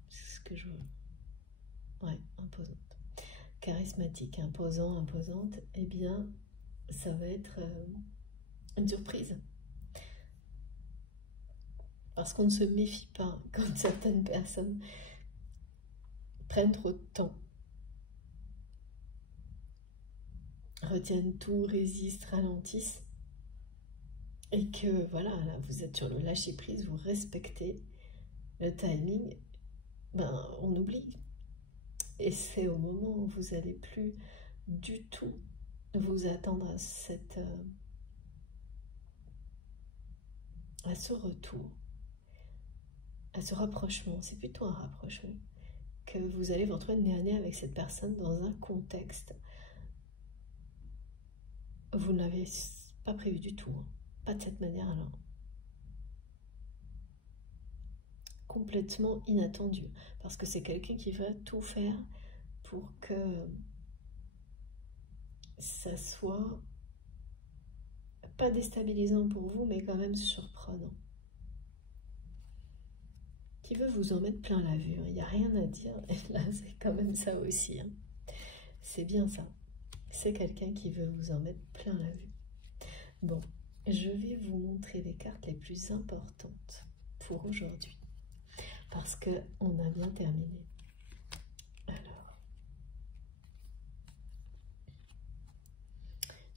c'est ce que je vois. Ouais, imposante. Charismatique, imposant, imposante, eh bien, ça va être une surprise. Parce qu'on ne se méfie pas quand certaines personnes prennent trop de temps retiennent tout, résistent, ralentissent. Et que voilà, là, vous êtes sur le lâcher-prise, vous respectez le timing, ben, on oublie. Et c'est au moment où vous n'allez plus du tout vous attendre à ce retour, à ce rapprochement. C'est plutôt un rapprochement, que vous allez vous retrouver nez à nez avec cette personne dans un contexte. Vous ne l'avez pas prévu du tout, hein. Pas de cette manière-là. Complètement inattendu, parce que c'est quelqu'un qui va tout faire pour que ça soit pas déstabilisant pour vous, mais quand même surprenant. Qui veut vous en mettre plein la vue, hein. Il n'y a rien à dire, et là c'est quand même ça aussi, hein. C'est bien ça. C'est quelqu'un qui veut vous en mettre plein la vue. Bon, je vais vous montrer les cartes les plus importantes pour aujourd'hui, parce qu'on a bien terminé. Alors,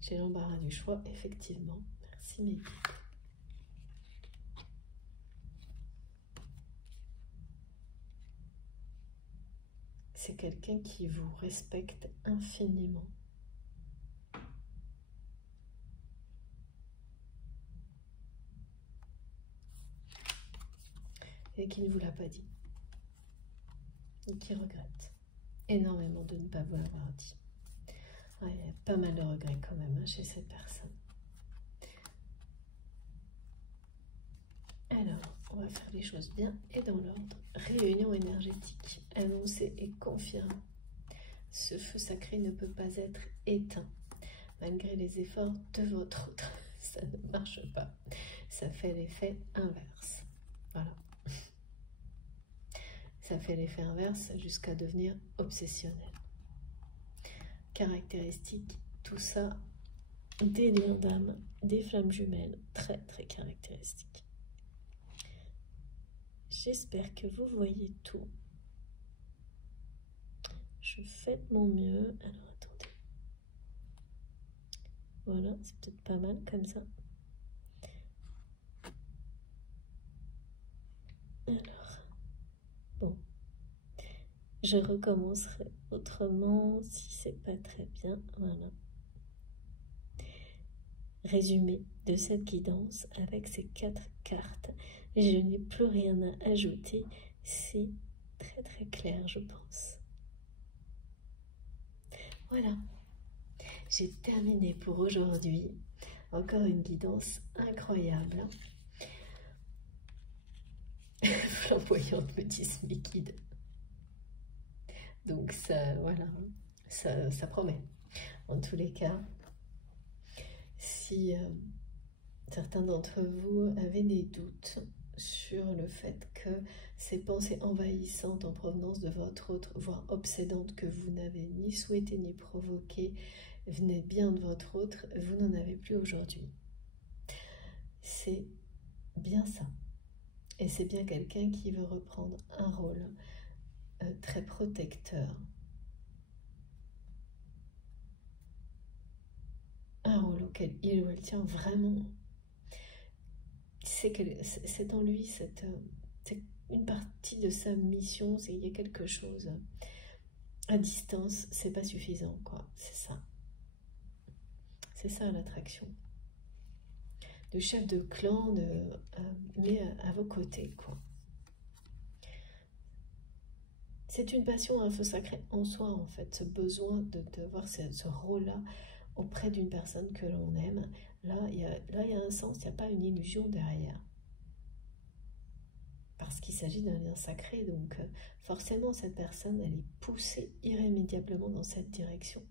j'ai l'embarras du choix, effectivement. Merci mes guides. C'est quelqu'un qui vous respecte infiniment. Et qui ne vous l'a pas dit. Et qui regrette énormément de ne pas vous l'avoir dit. Ouais, il y a pas mal de regrets quand même, hein, chez cette personne. Alors, on va faire les choses bien et dans l'ordre. Réunion énergétique, annoncée et confirmée. Ce feu sacré ne peut pas être éteint, malgré les efforts de votre autre. Ça ne marche pas. Ça fait l'effet inverse. Voilà. Ça fait l'effet inverse jusqu'à devenir obsessionnel. Caractéristiques, tout ça, des liens d'âme, des flammes jumelles, très très caractéristiques. J'espère que vous voyez tout. Je fais de mon mieux. Alors attendez. Voilà, c'est peut-être pas mal comme ça. Alors, bon. Je recommencerai autrement si c'est pas très bien. Voilà. Résumé de cette guidance avec ces 4 cartes. Je n'ai plus rien à ajouter. C'est très très clair, je pense. Voilà. J'ai terminé pour aujourd'hui. Encore une guidance incroyable. Flamboyante, me disent mes guides. Donc ça, voilà, ça promet. En tous les cas, si certains d'entre vous avaient des doutes sur le fait que ces pensées envahissantes en provenance de votre autre, voire obsédantes, que vous n'avez ni souhaité ni provoqué, venaient bien de votre autre, vous n'en avez plus aujourd'hui. C'est bien ça. Et c'est bien quelqu'un qui veut reprendre un rôle très protecteur. Un rôle auquel il ou elle tient vraiment. C'est en lui, c'est une partie de sa mission, il y a quelque chose. À distance, c'est pas suffisant, quoi. C'est ça. C'est ça l'attraction. De chef de clan, mais à vos côtés, quoi. C'est une passion, un feu sacré en soi, en fait, ce besoin de voir ce rôle-là auprès d'une personne que l'on aime. Là, il y a un sens, il n'y a pas une illusion derrière. Parce qu'il s'agit d'un lien sacré, donc forcément, cette personne, elle est poussée irrémédiablement dans cette direction.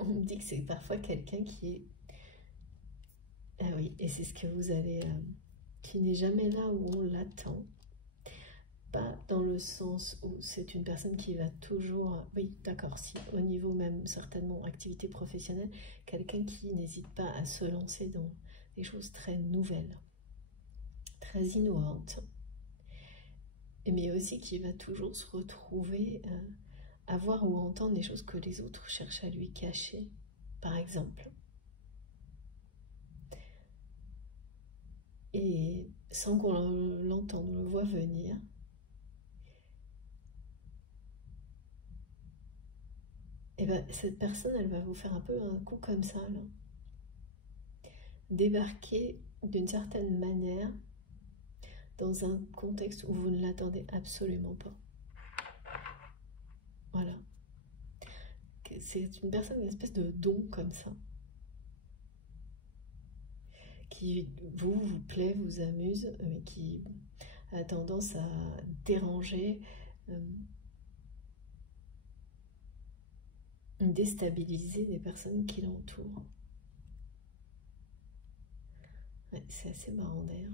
On me dit que c'est parfois quelqu'un qui est... Ah oui, et c'est ce que vous allez... qui n'est jamais là où on l'attend. Pas dans le sens où c'est une personne qui va toujours... Oui, d'accord, si, au niveau même, certainement, activité professionnelle, quelqu'un qui n'hésite pas à se lancer dans des choses très nouvelles, très innovantes. mais aussi qui va toujours se retrouver à voir ou à entendre des choses que les autres cherchent à lui cacher, par exemple. Et sans qu'on l'entende, on le voit venir, et ben cette personne, elle va vous faire un peu un coup comme ça, là. Débarquer d'une certaine manière dans un contexte où vous ne l'attendez absolument pas. Voilà. C'est une personne, une espèce de don comme ça, qui vous plaît, vous amuse, mais qui a tendance à déranger, déstabiliser les personnes qui l'entourent. Ouais, c'est assez marrant d'ailleurs.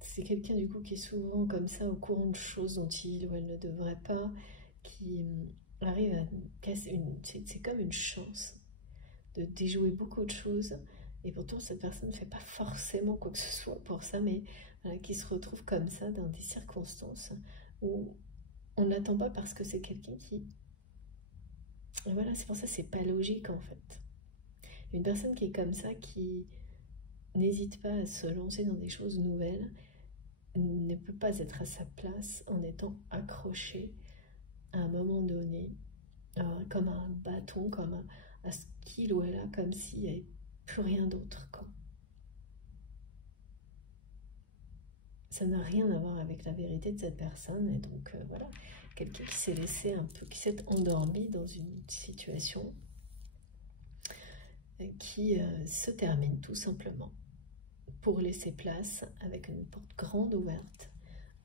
C'est quelqu'un du coup qui est souvent comme ça au courant de choses dont il ou elle ne devrait pas, qui arrive à casser une... C'est comme une chance de déjouer beaucoup de choses, et pourtant cette personne ne fait pas forcément quoi que ce soit pour ça, mais voilà, qui se retrouve comme ça dans des circonstances où on n'attend pas, parce que c'est quelqu'un qui... Et voilà, c'est pour ça que c'est pas logique en fait. Une personne qui est comme ça, qui n'hésite pas à se lancer dans des choses nouvelles, ne peut pas être à sa place en étant accroché à un moment donné, comme un bâton, comme à ce qu'il ou elle a, comme s'il n'y avait plus rien d'autre. Ça n'a rien à voir avec la vérité de cette personne, et donc voilà, quelqu'un qui s'est laissé un peu, qui s'est endormi dans une situation qui se termine tout simplement, pour laisser place, avec une porte grande ouverte,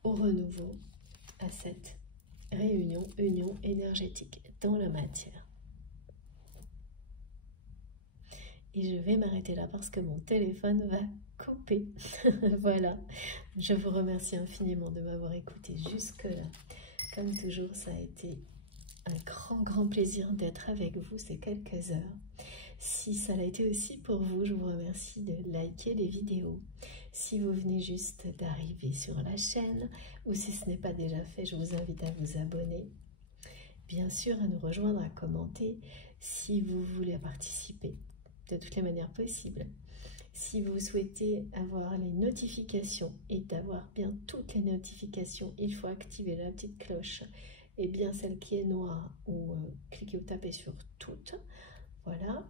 au renouveau, à cette union énergétique dans la matière. Et je vais m'arrêter là parce que mon téléphone va couper. Voilà, je vous remercie infiniment de m'avoir écouté jusque-là. Comme toujours, ça a été un grand plaisir d'être avec vous ces quelques heures. Si ça l'a été aussi pour vous, je vous remercie de liker les vidéos. Si vous venez juste d'arriver sur la chaîne, ou si ce n'est pas déjà fait, je vous invite à vous abonner. Bien sûr, à nous rejoindre, à commenter si vous voulez participer de toutes les manières possibles. Si vous souhaitez avoir les notifications et d'avoir bien toutes les notifications, il faut activer la petite cloche et bien celle qui est noire, ou cliquer ou taper sur toutes. Voilà.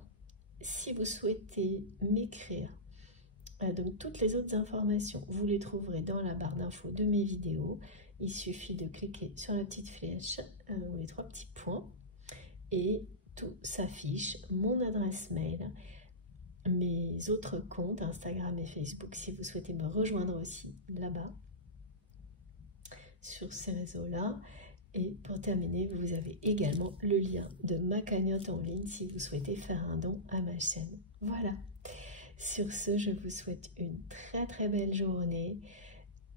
Si vous souhaitez m'écrire, donc toutes les autres informations, vous les trouverez dans la barre d'infos de mes vidéos. Il suffit de cliquer sur la petite flèche ou les trois petits points et tout s'affiche. Mon adresse mail, mes autres comptes Instagram et Facebook, si vous souhaitez me rejoindre aussi là-bas, sur ces réseaux-là. Et pour terminer, vous avez également le lien de ma cagnotte en ligne si vous souhaitez faire un don à ma chaîne. Voilà. Sur ce, je vous souhaite une très belle journée.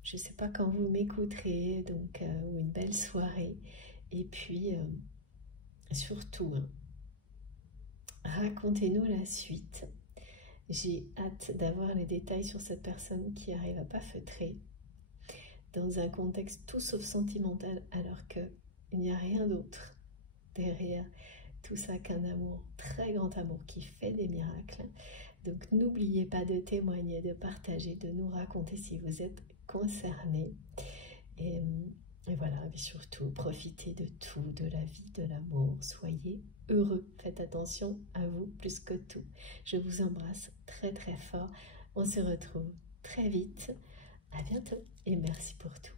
Je ne sais pas quand vous m'écouterez, donc ou une belle soirée. Et puis, surtout, racontez-nous la suite. J'ai hâte d'avoir les détails sur cette personne qui arrive à pas feutrer dans un contexte tout sauf sentimental, alors qu'il n'y a rien d'autre derrière tout ça qu'un amour, très grand amour qui fait des miracles. Donc n'oubliez pas de témoigner, de partager, de nous raconter si vous êtes concernés. Et voilà, mais surtout profitez de tout, de la vie, de l'amour. Soyez heureux, faites attention à vous plus que tout. Je vous embrasse très fort. On se retrouve très vite. À bientôt et merci pour tout.